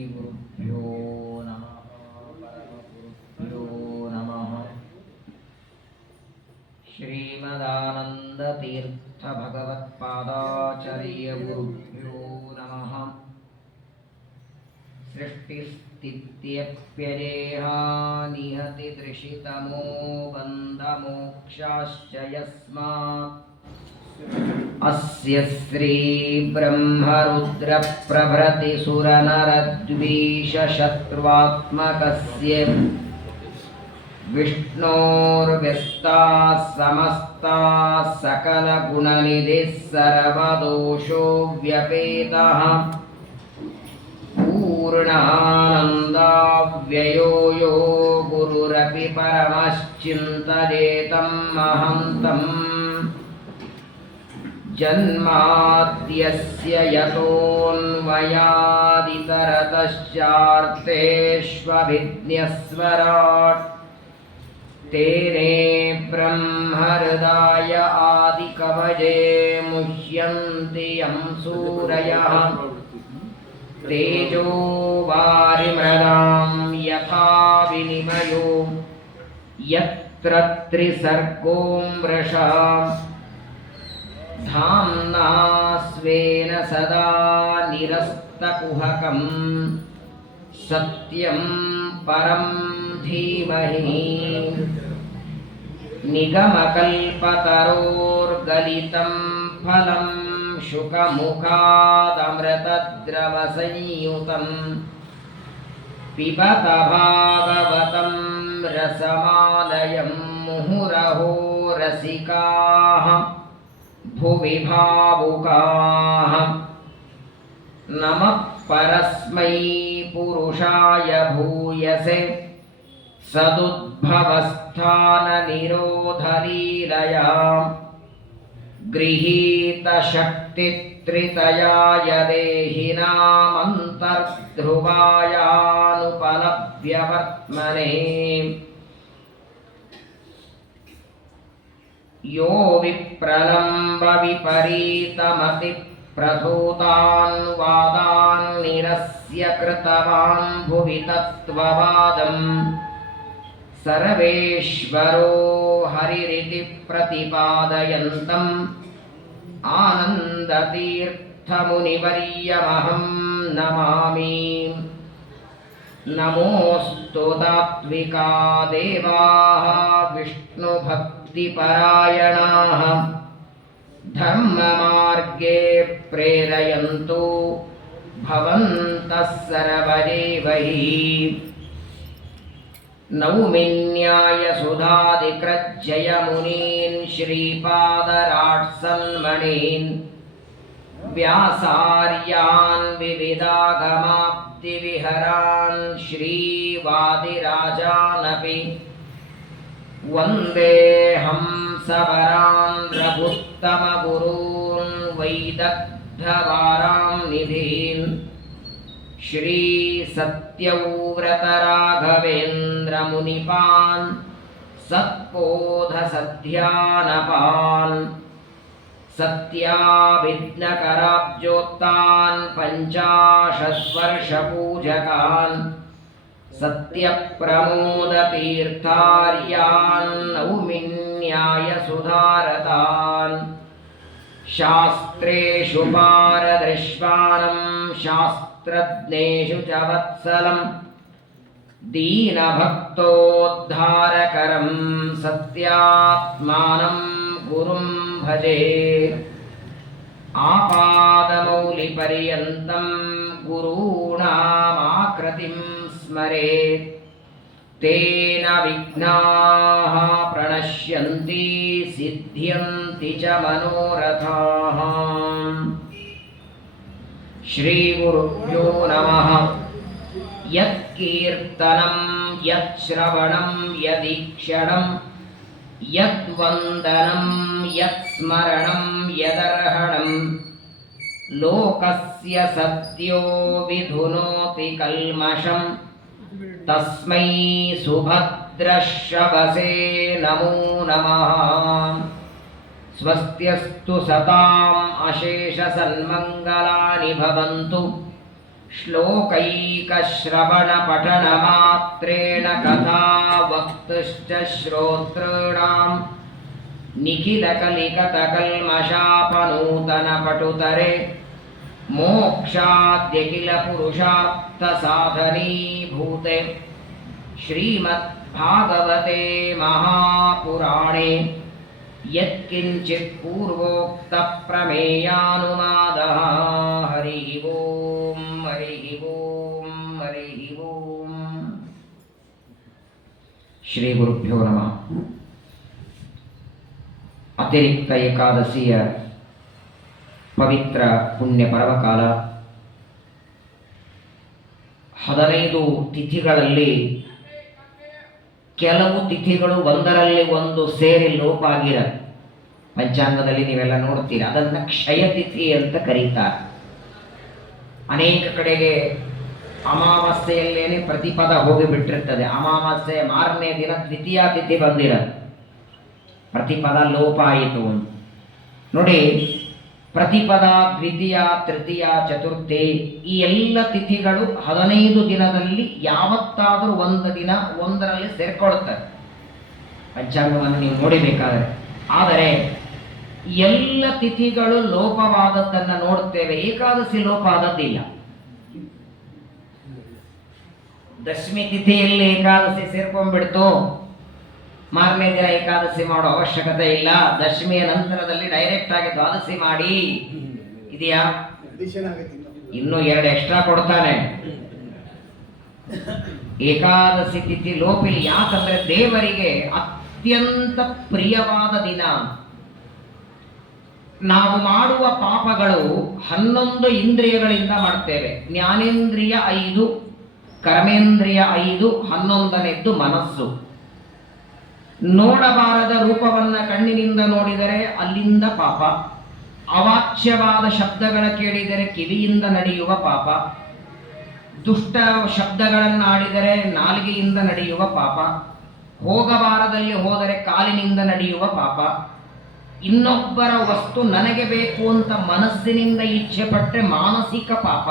श्रीगुरुभ्यो नमः परमगुरुभ्यो नमः। श्रीमदानन्दतीर्थभगवत्पादाचार्यगुरुभ्यो नमः। सृष्टिस्थित्यप्यदेहा निहति दृशितमो बन्धमोक्षाश्च यस्मात् अस्य श्री ब्रह्मरुद्रप्रभृति सुरनरद्वीषशत्रुवात्मकस्य विष्णोर्व्यस्ताः समस्ताः सकलगुणनिधिः सर्वदोषो व्यपेतः पूर्णानन्दाव्ययो यो गुरुरपि परमश्चिन्तयेतं महन्तम् जन्माद्यस्य यतोऽन्वयादितरतश्चार्थेष्वभिज्ञस्वराट् तेने ब्रह्महृदाय आदिकवये मुह्यन्ति यं सूरयः तेजो वारिमृदां यथा विनिमयो यत्र त्रिसर्गो मृषा धाम्ना स्वेन सदा निरस्तकुहकं सत्यं परं धीमहि निगमकल्पतरोर्गलितं फलं शुकमुखादमृतद्रवसंयुतं पिबत भागवतं रसमालयं मुहुरहो रसिकाः भुवि भावुकाः। नमः परस्मै पुरुषाय भूयसे सदुद्भवस्थाननिरोधलीलया गृहीतशक्तित्रितयाय देहिनामन्तर्ध्रुवायानुपलभ्यवर्त्मने यो विप्रलम्ब विपरीतमतिप्रसूतान् वादान् निरस्य कृतवान् भुवि तत्त्ववादम् सर्वेश्वरो हरिरिति प्रतिपादयन्तम् आनन्दतीर्थमुनिवर्यमहं नमामि। नमोऽस्तु तात्विका देवाः विष्णुभक्तिपरायणाः धर्ममार्गे प्रेरयन्तु भवन्तः सर्वदेवैः। नौमिन्यायसुधादिकृज्जयमुनीन् श्रीपादराट्सन्मणीन् व्यासार्यान् विविधागमाप्तिविहरान् श्रीवादिराजानपि वन्देऽहं सबरान् रघुत्तमगुरून् वैदग्ध्यवारां निधीन् श्रीसत्यव्रतराघवेन्द्रमुनिपान् सत्पोधसध्यानपान् सत्याभिज्ञकराब्जोत्तान् पञ्चाशद्वर्षपूजकान् सत्यप्रमोदतीर्थार्यान् नौमिन्यायसुधारतान् शास्त्रेषु पारदृश्वानं शास्त्रज्ञेषु च वत्सलं दीनभक्तोद्धारकरं सत्यात्मानं गुरुं भजे। आपादमौलिपर्यन्तं गुरूणामाकृतिं स्मरेत् तेन विघ्नाः प्रणश्यन्ति सिद्ध्यन्ति च मनोरथाः। श्रीगुरुभ्यो नमः। यत्कीर्तनं यच्छ्रवणं यदीक्षणं यद्वन्दनं यत्स्मरणं यदर्हणं लोकस्य सद्यो विधुनोति कल्मषं तस्मै सुभद्रश्रवसे नमो नमः। स्वस्त्यस्तु सताम् अशेषसन्मङ्गलानि भवन्तु श्लोकैकश्रवणपठनमात्रेण कथा वक्तुश्च श्रोतॄणां निखिलकलिकतकल्मषापनूतनपटुतरे मोक्षाद्यखिलपुरुषार्थसाधनीभूते श्रीमद्भागवते महापुराणे यत्किञ्चित् पूर्वोक्तप्रमेयानुवादः हरिः ओम् हरिः ओम् हरिः ओम्। ಶ್ರೀ ಗುರುಭ್ಯೋ ನಮಃ. ಅತಿರಿಕ್ತ ಏಕಾದಶಿಯ ಪವಿತ್ರ ಪುಣ್ಯ ಪರ್ವಕಾಲ. 15 ತಿಥಿಗಳಲ್ಲಿ ಕೆಲವು ತಿಥಿಗಳು ಒಂದರಲ್ಲಿ ಒಂದು ಸೇರಿ ಲೋಪ ಆಗಿರ ಪಂಚಾಂಗದಲ್ಲಿ ನೀವೆಲ್ಲ ನೋಡ್ತೀರಿ. ಅದನ್ನು ಕ್ಷಯ ತಿಥಿ ಅಂತ ಕರೀತಾರೆ. ಅನೇಕ ಕಡೆಗೆ ಅಮಾವಾಸ್ಯೆಯಲ್ಲೇನೆ ಪ್ರತಿಪದ ಹೋಗಿಬಿಟ್ಟಿರ್ತದೆ. ಅಮಾವಾಸ್ಯೆಯ ಮಾರನೇ ದಿನ ದ್ವಿತೀಯ ತಿಥಿ ಬಂದಿರ ಪ್ರತಿಪದ ಲೋಪ ಆಯಿತು ಅಂತ ನೋಡಿ. ಪ್ರತಿಪದ, ದ್ವಿತೀಯ, ತೃತೀಯ, ಚತುರ್ಥಿ ಈ ಎಲ್ಲ ತಿಥಿಗಳು 15 ದಿನದಲ್ಲಿ ಯಾವತ್ತಾದರೂ ಒಂದು ದಿನ ಒಂದರಲ್ಲಿ ಸೇರ್ಕೊಳ್ತಾರೆ. ಪಂಚಾಂಗವನ್ನು ನೀವು ನೋಡಿಬೇಕಾದರೆ. ಆದರೆ ಎಲ್ಲ ತಿಥಿಗಳು ಲೋಪವಾದದ್ದನ್ನು ನೋಡ್ತೇವೆ, ಏಕಾದಶಿ ಲೋಪ ಆದದ್ದಿಲ್ಲ. ದಶಮಿ ತಿಥಿಯಲ್ಲಿ ಏಕಾದಶಿ ಸೇರ್ಕೊಂಡ್ಬಿಡ್ತು, ಮಾರನೇ ದಿನ ಏಕಾದಶಿ ಮಾಡೋ ಅವಶ್ಯಕತೆ ಇಲ್ಲ. ದಶಮಿಯ ನಂತರದಲ್ಲಿ ಡೈರೆಕ್ಟ್ ಆಗಿ ದ್ವಾದಶಿ ಮಾಡಿ ಇದೆಯಾ? ಇನ್ನು 2 ಎಕ್ಸ್ಟ್ರಾ ಕೊಡ್ತಾನೆ. ಏಕಾದಶಿ ತಿಥಿ ಲೋಪಿಲ್. ಯಾಕಂದ್ರೆ ದೇವರಿಗೆ ಅತ್ಯಂತ ಪ್ರಿಯವಾದ ದಿನ. ನಾವು ಮಾಡುವ ಪಾಪಗಳು 11 ಇಂದ್ರಿಯಗಳಿಂದ ಮಾಡ್ತೇವೆ. ಜ್ಞಾನೇಂದ್ರಿಯ 5, ಕರ್ಮೇಂದ್ರಿಯ 5, 11ನೇದ್ದು ಮನಸ್ಸು. ನೋಡಬಾರದ ರೂಪವನ್ನ ಕಣ್ಣಿನಿಂದ ನೋಡಿದರೆ ಅಲ್ಲಿಂದ ಪಾಪ. ಅವಾಚ್ಯವಾದ ಶಬ್ದಗಳ ಕೇಳಿದರೆ ಕಿವಿಯಿಂದ ನಡೆಯುವ ಪಾಪ. ದುಷ್ಟ ಶಬ್ದಗಳನ್ನು ಆಡಿದರೆ ನಾಲಿಗೆಯಿಂದ ನಡೆಯುವ ಪಾಪ. ಹೋಗಬಾರದಲ್ಲಿ ಹೋದರೆ ಕಾಲಿನಿಂದ ನಡೆಯುವ ಪಾಪ. ಇನ್ನೊಬ್ಬರ ವಸ್ತು ನನಗೆ ಬೇಕು ಅಂತ ಮನಸ್ಸಿನಿಂದ ಇಚ್ಛೆ ಪಟ್ಟರೆ ಮಾನಸಿಕ ಪಾಪ.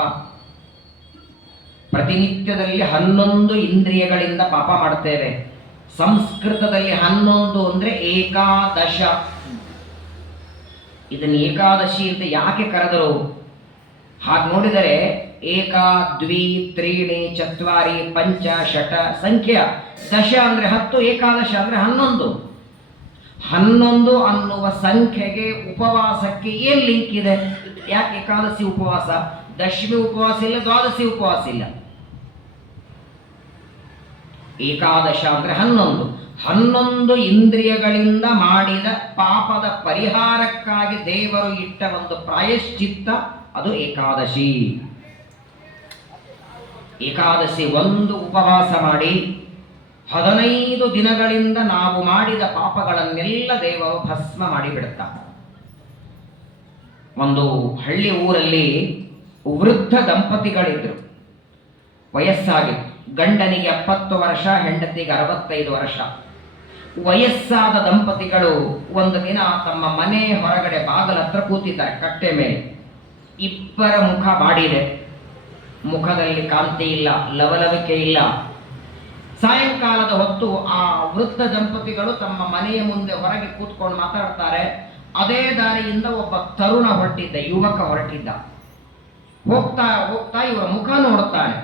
ಪ್ರತಿನಿತ್ಯದಲ್ಲಿ 11 ಇಂದ್ರಿಯಗಳಿಂದ ಪಾಪ ಮಾಡ್ತೇವೆ. ಸಂಸ್ಕೃತದಲ್ಲಿ 11 ಅಂದ್ರೆ ಏಕಾದಶ. ಇದನ್ನು ಏಕಾದಶಿ ಅಂತ ಯಾಕೆ ಕರೆದರು? ಹಾಗೆ ನೋಡಿದರೆ ಏಕ, ದ್ವಿ, ತ್ರೀಣಿ, ಚತ್ವಾರಿ, ಪಂಚ, ಷಟ ಸಂಖ್ಯೆ. ದಶ ಅಂದ್ರೆ 10, ಏಕಾದಶ ಅಂದ್ರೆ 11. 11 ಅನ್ನುವ ಸಂಖ್ಯೆಗೆ ಉಪವಾಸಕ್ಕೆ ಏನ್ ಲಿಂಕ್ ಇದೆ? ಯಾಕೆ ಏಕಾದಶಿ ಉಪವಾಸ? ದಶಮಿ ಉಪವಾಸ ಇಲ್ಲ, ದ್ವಾದಶಿ ಉಪವಾಸ ಇಲ್ಲ. ಏಕಾದಶ ಅಂದ್ರೆ 11. 11 ಇಂದ್ರಿಯಗಳಿಂದ ಮಾಡಿದ ಪಾಪದ ಪರಿಹಾರಕ್ಕಾಗಿ ದೇವರು ಇಟ್ಟ ಒಂದು ಪ್ರಾಯಶ್ಚಿತ್ತ, ಅದು ಏಕಾದಶಿ. ಏಕಾದಶಿ ಒಂದು ಉಪವಾಸ ಮಾಡಿ 15 ದಿನಗಳಿಂದ ನಾವು ಮಾಡಿದ ಪಾಪಗಳನ್ನೆಲ್ಲ ದೇವರು ಭಸ್ಮ ಮಾಡಿಬಿಡುತ್ತಾರೆ. ಒಂದು ಹಳ್ಳಿ ಊರಲ್ಲಿ ವೃದ್ಧ ದಂಪತಿಗಳಿದ್ರು. ವಯಸ್ಸಾಗಿತ್ತು. ಗಂಡನಿಗೆ 70 ವರ್ಷ, ಹೆಂಡತಿಗೆ 65 ವರ್ಷ. ವಯಸ್ಸಾದ ದಂಪತಿಗಳು ಒಂದು ದಿನ ತಮ್ಮ ಮನೆ ಹೊರಗಡೆ ಬಾಗಲ ಹತ್ರ ಕೂತಿದ್ದಾರೆ, ಕಟ್ಟೆ ಮೇಲೆ. ಇಬ್ಬರ ಮುಖ ಬಾಡಿದೆ, ಮುಖದಲ್ಲಿ ಕಾಂತಿ ಇಲ್ಲ, ಲವಲವಿಕೆ ಇಲ್ಲ. ಸಾಯಂಕಾಲದ ಹೊತ್ತು ಆ ವೃದ್ಧ ದಂಪತಿಗಳು ತಮ್ಮ ಮನೆಯ ಮುಂದೆ ಹೊರಗೆ ಕೂತ್ಕೊಂಡು ಮಾತಾಡ್ತಾರೆ. ಅದೇ ದಾರಿಯಿಂದ ಒಬ್ಬ ತರುಣ ಹೊರಟಿದ್ದ, ಯುವಕ ಹೊರಟಿದ್ದ. ಹೋಗ್ತಾ ಹೋಗ್ತಾ ಇವರ ಮುಖ ನೋಡುತ್ತಾನೆ.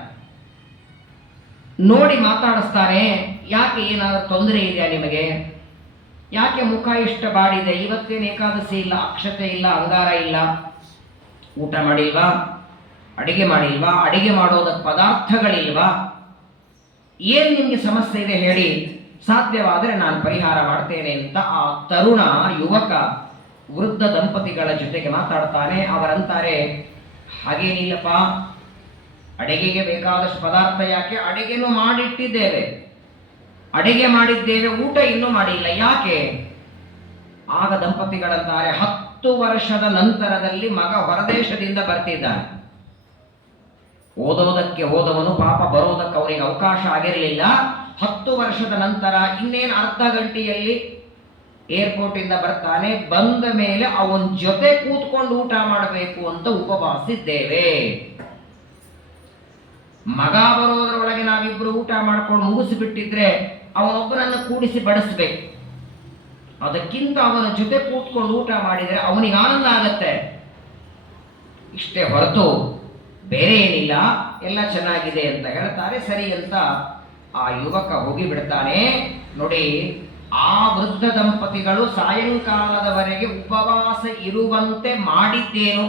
ನೋಡಿ ಮಾತಾಡಿಸ್ತಾನೆ. ಯಾಕೆ, ಏನಾದರೂ ತೊಂದರೆ ಇದೆಯಾ ನಿಮಗೆ? ಯಾಕೆ ಮುಖ ಇಷ್ಟ ಬಾಡಿದೆ? ಇವತ್ತೇನು ಏಕಾದಶಿ ಇಲ್ಲ, ಅಕ್ಷತೆ ಇಲ್ಲ, ಅಂಗಾರ ಇಲ್ಲ, ಊಟ ಮಾಡಿಲ್ವಾ, ಅಡಿಗೆ ಮಾಡಿಲ್ವಾ, ಅಡಿಗೆ ಮಾಡೋದಕ್ಕೆ ಪದಾರ್ಥಗಳಿಲ್ವಾ, ಏನು ನಿಮಗೆ ಸಮಸ್ಯೆ ಇದೆ ಹೇಳಿ, ಸಾಧ್ಯವಾದರೆ ನಾನು ಪರಿಹಾರ ಮಾಡ್ತೇನೆ ಅಂತ ಆ ತರುಣ ಯುವಕ ವೃದ್ಧ ದಂಪತಿಗಳ ಜೊತೆಗೆ ಮಾತಾಡ್ತಾನೆ. ಅವರಂತಾರೆ, ಹಾಗೇನಿಲ್ಲಪ್ಪ, ಅಡಿಗೆಗೆ ಬೇಕಾದಷ್ಟು ಪದಾರ್ಥ ಯಾಕೆ, ಅಡಿಗೆನೂ ಮಾಡಿಟ್ಟಿದ್ದೇವೆ, ಅಡಿಗೆ ಮಾಡಿದ್ದೇವೆ, ಊಟ ಇನ್ನೂ ಮಾಡಿಲ್ಲ, ಯಾಕೆ? ಆಗ ದಂಪತಿಗಳಂತಾರೆ, 10 ವರ್ಷದ ನಂತರದಲ್ಲಿ ಮಗ ಹೊರದೇಶದಿಂದ ಬರ್ತಿದ್ದಾನೆ. ಓದೋದಕ್ಕೆ ಹೋದವನು ಪಾಪ, ಬರೋದಕ್ಕೆ ಅವರಿಗೆ ಅವಕಾಶ ಆಗಿರಲಿಲ್ಲ. 10 ವರ್ಷದ ನಂತರ ಇನ್ನೇನು ಅರ್ಧ ಗಂಟೆಯಲ್ಲಿ ಏರ್ಪೋರ್ಟ್ ಇಂದ ಬರ್ತಾನೆ. ಬಂದ ಮೇಲೆ ಅವನ ಜೊತೆ ಕೂತ್ಕೊಂಡು ಊಟ ಮಾಡಬೇಕು ಅಂತ ಉಪವಾಸಿದ್ದೇವೆ. ಮಗ ಬರೋದ್ರೊಳಗೆ ನಾವಿಬ್ರು ಊಟ ಮಾಡ್ಕೊಂಡು ಮುಗಿಸಿಬಿಟ್ಟಿದ್ರೆ ಅವನೊಬ್ಬನನ್ನು ಕೂಡಿಸಿ ಬಡಿಸ್ಬೇಕು. ಅದಕ್ಕಿಂತ ಅವನ ಜೊತೆ ಕೂತ್ಕೊಂಡು ಊಟ ಮಾಡಿದರೆ ಅವನಿಗೆ ಆನಂದ ಆಗತ್ತೆ. ಇಷ್ಟೇ ಹೊರತು ಬೇರೆ ಏನಿಲ್ಲ, ಎಲ್ಲ ಚೆನ್ನಾಗಿದೆ ಅಂತ ಹೇಳ್ತಾರೆ. ಸರಿ ಅಂತ ಆ ಯುವಕ ಹೋಗಿ ಬಿಡ್ತಾನೆ. ನೋಡಿ, ಆ ವೃದ್ಧ ದಂಪತಿಗಳು ಸಾಯಂಕಾಲದವರೆಗೆ ಉಪವಾಸ ಇರುವಂತೆ ಮಾಡಿದ್ದೇನು?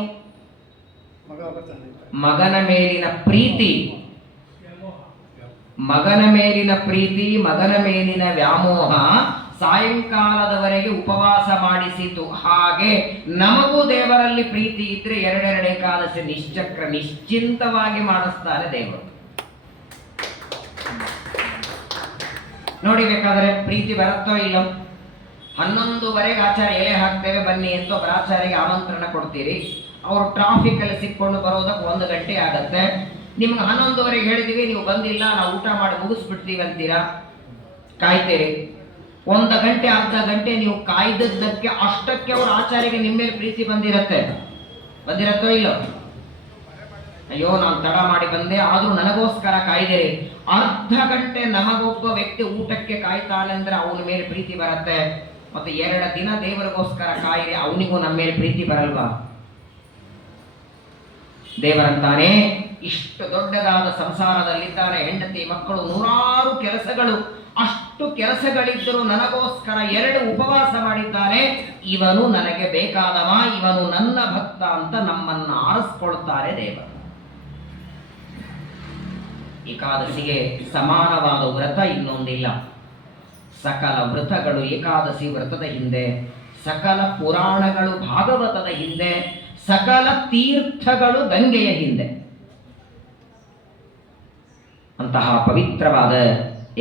ಮಗನ ಮೇಲಿನ ಪ್ರೀತಿ, ಮಗನ ಮೇಲಿನ ವ್ಯಾಮೋಹ ಸಾಯಂಕಾಲದವರೆಗೆ ಉಪವಾಸ ಮಾಡಿಸಿತು. ಹಾಗೆ ನಮಗೂ ದೇವರಲ್ಲಿ ಪ್ರೀತಿ ಇದ್ರೆ ಎರಡೆರಡು ಏಕಾದಶಿ ನಿಶ್ಚಿಂತವಾಗಿ ಮಾಡಿಸ್ತಾನೆ ದೇವರು. ನೋಡಿ, ಬೇಕಾದ್ರೆ ಪ್ರೀತಿ ಬರುತ್ತೋ ಇಲ್ಲ. 11:30 ಆಚಾರ್ಯ ಎಲೆ ಹಾಕ್ತೇವೆ ಬನ್ನಿ ಅಂತ ಒಬ್ಬರ ಆಚಾರ್ಯಗೆ ಆಮಂತ್ರಣ ಕೊಡ್ತೀರಿ. ಅವರು ಟ್ರಾಫಿಕ್ ಅಲ್ಲಿ ಸಿಕ್ಕೊಂಡು ಬರೋದಕ್ಕೆ 1 ಗಂಟೆ ಆಗತ್ತೆ. ನಿಮ್ಗೆ 11:30 ಹೇಳಿದೀವಿ, ನೀವು ಬಂದಿಲ್ಲ, ನಾವು ಊಟ ಮಾಡಿ ಮುಗಿಸ್ಬಿಡ್ತೀವಿ ಅಂತೀರಾ, ಕಾಯ್ತೀರಿ. 1 ಗಂಟೆ ಅರ್ಧ ಗಂಟೆ ನೀವು ಕಾಯ್ದದ್ದಕ್ಕೆ ಅಷ್ಟಕ್ಕೆ ಅವ್ರ ಆಚಾರ್ಯಗೆ ನಿಮ್ಮ ಮೇಲೆ ಪ್ರೀತಿ ಬಂದಿರತ್ತೋ ಇಲ್ಲೋ? ಅಯ್ಯೋ, ನಾನು ತಡ ಮಾಡಿ ಬಂದೆ, ಆದ್ರೂ ನನಗೋಸ್ಕರ ಕಾಯ್ದಿರಿ. ಅರ್ಧ ಗಂಟೆ ನಮಗೊಬ್ಬ ವ್ಯಕ್ತಿ ಊಟಕ್ಕೆ ಕಾಯ್ತಾನೆ ಅಂದ್ರೆ ಅವನ ಮೇಲೆ ಪ್ರೀತಿ ಬರುತ್ತೆ. ಮತ್ತೆ 2 ದಿನ ದೇವರಿಗೋಸ್ಕರ ಕಾಯಿರಿ, ಅವನಿಗೂ ನಮ್ಮ ಮೇಲೆ ಪ್ರೀತಿ ಬರಲ್ವಾ? ದೇವರಂತಾನೆ, ಇಷ್ಟು ದೊಡ್ಡದಾದ ಸಂಸಾರದಲ್ಲಿದ್ದಾರೆ, ಹೆಂಡತಿ ಮಕ್ಕಳು, 100 ಕೆಲಸಗಳು, ಅಷ್ಟು ಕೆಲಸಗಳಿದ್ದರೂ ನನಗೋಸ್ಕರ 2 ಉಪವಾಸ ಮಾಡಿದ್ದಾರೆ. ಇವನು ನನಗೆ ಬೇಕಾದವ, ಇವನು ನನ್ನ ಭಕ್ತ ಅಂತ ನಮ್ಮನ್ನ ಆರಿಸ್ಕೊಳ್ತಾರೆ ದೇವರು. ಏಕಾದಶಿಗೆ ಸಮಾನವಾದ ವ್ರತ ಇನ್ನೊಂದಿಲ್ಲ. ಸಕಲ ವ್ರತಗಳು ಏಕಾದಶಿ ವ್ರತದ ಹಿಂದೆ, ಸಕಲ ಪುರಾಣಗಳು ಭಾಗವತದ ಹಿಂದೆ, ಸಕಲ ತೀರ್ಥಗಳು ಗಂಗೆಯ ಹಿಂದೆ. ಅಂತಹ ಪವಿತ್ರವಾದ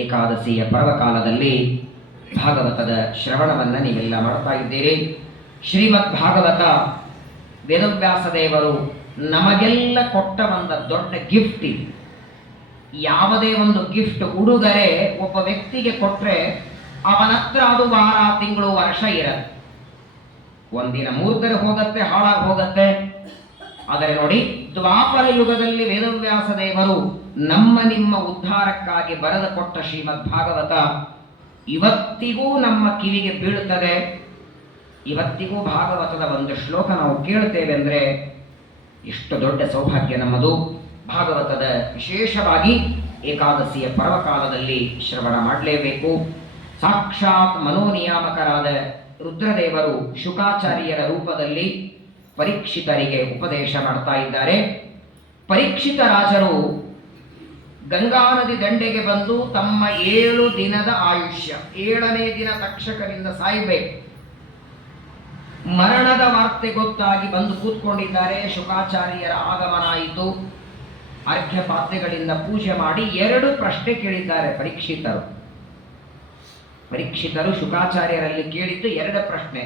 ಏಕಾದಶಿಯ ಪರ್ವಕಾಲದಲ್ಲಿ ಭಾಗವತದ ಶ್ರವಣವನ್ನು ನೀವೆಲ್ಲ ಮಾಡ್ತಾ ಇದ್ದೀರಿ. ಶ್ರೀಮದ್ ಭಾಗವತ ವೇದವ್ಯಾಸ ದೇವರು ನಮಗೆಲ್ಲ ಕೊಟ್ಟ ಒಂದು ದೊಡ್ಡ ಗಿಫ್ಟ್ ಇದು. ಯಾವುದೇ ಒಂದು ಗಿಫ್ಟ್, ಉಡುಗೊರೆ ಒಬ್ಬ ವ್ಯಕ್ತಿಗೆ ಕೊಟ್ರೆ ಅವನ ಹತ್ರ ಅದು ವಾರ, ತಿಂಗಳು, ವರ್ಷ ಇರತ್ತೆ. ಒಂದಿನ ಮೂರ್ಧರೆ ಹೋಗತ್ತೆ, ಹಾಳಾಗಿ ಹೋಗತ್ತೆ. ಆದರೆ ನೋಡಿ, ದ್ವಾಪರ ಯುಗದಲ್ಲಿ ವೇದವ್ಯಾಸ ದೇವರು ನಿಮ್ಮ ಉದ್ಧಾರಕ್ಕಾಗಿ ಬರೆದು ಕೊಟ್ಟ ಶ್ರೀಮದ್ ಭಾಗವತ ಇವತ್ತಿಗೂ ನಮ್ಮ ಕಿವಿಗೆ ಬೀಳುತ್ತದೆ. ಇವತ್ತಿಗೂ ಭಾಗವತದ ಒಂದು ಶ್ಲೋಕ ನಾವು ಕೇಳ್ತೇವೆ ಅಂದರೆ ಎಷ್ಟು ದೊಡ್ಡ ಸೌಭಾಗ್ಯ ನಮ್ಮದು. ಭಾಗವತದ ವಿಶೇಷವಾಗಿ ಏಕಾದಶಿಯ ಪರ್ವಕಾಲದಲ್ಲಿ ಶ್ರವಣ ಮಾಡಲೇಬೇಕು. ಸಾಕ್ಷಾತ್ ಮನೋನಿಯಾಮಕರಾದ ರುದ್ರದೇವರು ಶುಕಾಚಾರ್ಯರ ರೂಪದಲ್ಲಿ ಪರೀಕ್ಷಿತರಿಗೆ ಉಪದೇಶ ಮಾಡ್ತಾ ಇದ್ದಾರೆ. ಪರೀಕ್ಷಿತ ರಾಜರು ಗಂಗಾ ನದಿ ದಂಡೆಗೆ ಬಂದು ತಮ್ಮ 7 ದಿನದ ಆಯುಷ್ಯ, 7ನೇ ದಿನ ತಕ್ಷಕನಿಂದ ಸಾಯಬೇಕು, ಮರಣದ ವಾರ್ತೆ ಗೊತ್ತಾಗಿ ಬಂದು ಕೂತ್ಕೊಂಡಿದ್ದಾರೆ. ಶುಕಾಚಾರ್ಯರ ಆಗಮನ ಆಯಿತು. ಅರ್ಘ್ಯ ಪಾತ್ರೆಗಳಿಂದ ಪೂಜೆ ಮಾಡಿ 2 ಪ್ರಶ್ನೆ ಕೇಳಿದ್ದಾರೆ ಪರೀಕ್ಷಿತರು ಶುಕಾಚಾರ್ಯರಲ್ಲಿ ಕೇಳಿದ್ದು 2 ಪ್ರಶ್ನೆ.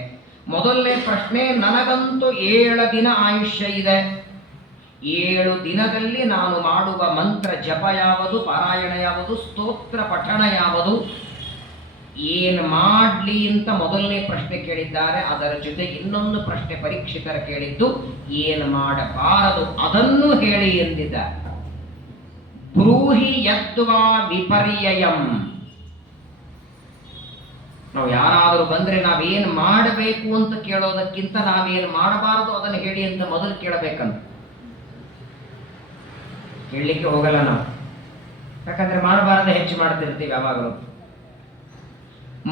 ಮೊದಲನೇ ಪ್ರಶ್ನೆ, ನನಗಂತೂ 7 ದಿನ ಆಯುಷ್ಯ ಇದೆ, 7 ದಿನದಲ್ಲಿ ನಾನು ಮಾಡುವ ಮಂತ್ರ ಜಪ ಯಾವುದು, ಪಾರಾಯಣ ಯಾವುದು, ಸ್ತೋತ್ರ ಪಠಣ ಯಾವುದು, ಏನು ಮಾಡಲಿ ಅಂತ ಮೊದಲನೇ ಪ್ರಶ್ನೆ ಕೇಳಿದ್ದಾರೆ. ಅದರ ಜೊತೆ ಇನ್ನೊಂದು ಪ್ರಶ್ನೆ ಪರೀಕ್ಷಿತರ ಕೇಳಿದ್ದು, ಏನು ಮಾಡಬಾರದು ಅದನ್ನು ಹೇಳಿ ಎಂದಿದ್ದಾರೆ. ಬ್ರೂಹಿ ಯದ್ವಾ ವಿಪರ್ಯಯಂ. ನಾವು ಯಾರಾದರೂ ಬಂದ್ರೆ ನಾವೇನು ಮಾಡಬೇಕು ಅಂತ ಕೇಳೋದಕ್ಕಿಂತ ನಾವೇನು ಮಾಡಬಾರದು ಅದನ್ನು ಹೇಳಿ ಅಂತ ಮೊದಲು ಕೇಳಬೇಕಂತ ಹೇಳಲಿಕ್ಕೆ ಹೋಗಲ್ಲ ನಾವು. ಯಾಕಂದ್ರೆ ಮಾಡಬಾರದೆ ಹೆಚ್ಚು ಮಾಡ್ತಿರ್ತೀವಿ ಯಾವಾಗಲೂ.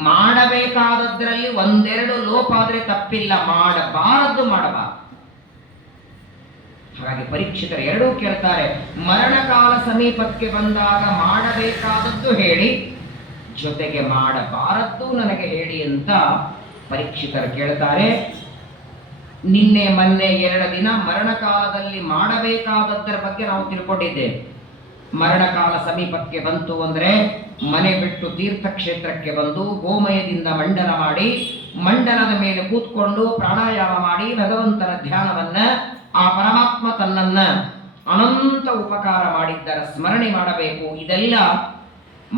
ಮಾಡಬೇಕಾದದ್ರಲ್ಲಿ 1-2 ಲೋಪ ಆದ್ರೆ ತಪ್ಪಿಲ್ಲ, ಮಾಡಬಾರದು. ಹಾಗಾಗಿ ಪರೀಕ್ಷಿತರು 2 ಕೇಳ್ತಾರೆ. ಮರಣಕಾಲ ಸಮೀಪಕ್ಕೆ ಬಂದಾಗ ಮಾಡಬೇಕಾದದ್ದು ಹೇಳಿ, ಜೊತೆಗೆ ಮಾಡಬಾರದ್ದು ನನಗೆ ಹೇಳಿ ಅಂತ ಪರೀಕ್ಷಿತರು ಕೇಳ್ತಾರೆ. ನಿನ್ನೆ ಮೊನ್ನೆ 2 ದಿನ ಮರಣಕಾಲದಲ್ಲಿ ಮಾಡಬೇಕಾದದ್ದರ ಬಗ್ಗೆ ನಾವು ತಿಳ್ಕೊಂಡಿದ್ದೇವೆ. ಮರಣಕಾಲ ಸಮೀಪಕ್ಕೆ ಬಂತು ಅಂದರೆ ಮನೆ ಬಿಟ್ಟು ತೀರ್ಥಕ್ಷೇತ್ರಕ್ಕೆ ಬಂದು ಗೋಮಯದಿಂದ ಮಂಡನ ಮಾಡಿ, ಮಂಡನದ ಮೇಲೆ ಕೂತ್ಕೊಂಡು ಪ್ರಾಣಾಯಾಮ ಮಾಡಿ ಭಗವಂತನ ಧ್ಯಾನವನ್ನ, ಆ ಪರಮಾತ್ಮ ತನ್ನನ್ನ ಅನಂತ ಉಪಕಾರ ಮಾಡಿದ್ದರ ಸ್ಮರಣೆ ಮಾಡಬೇಕು. ಇದೆಲ್ಲ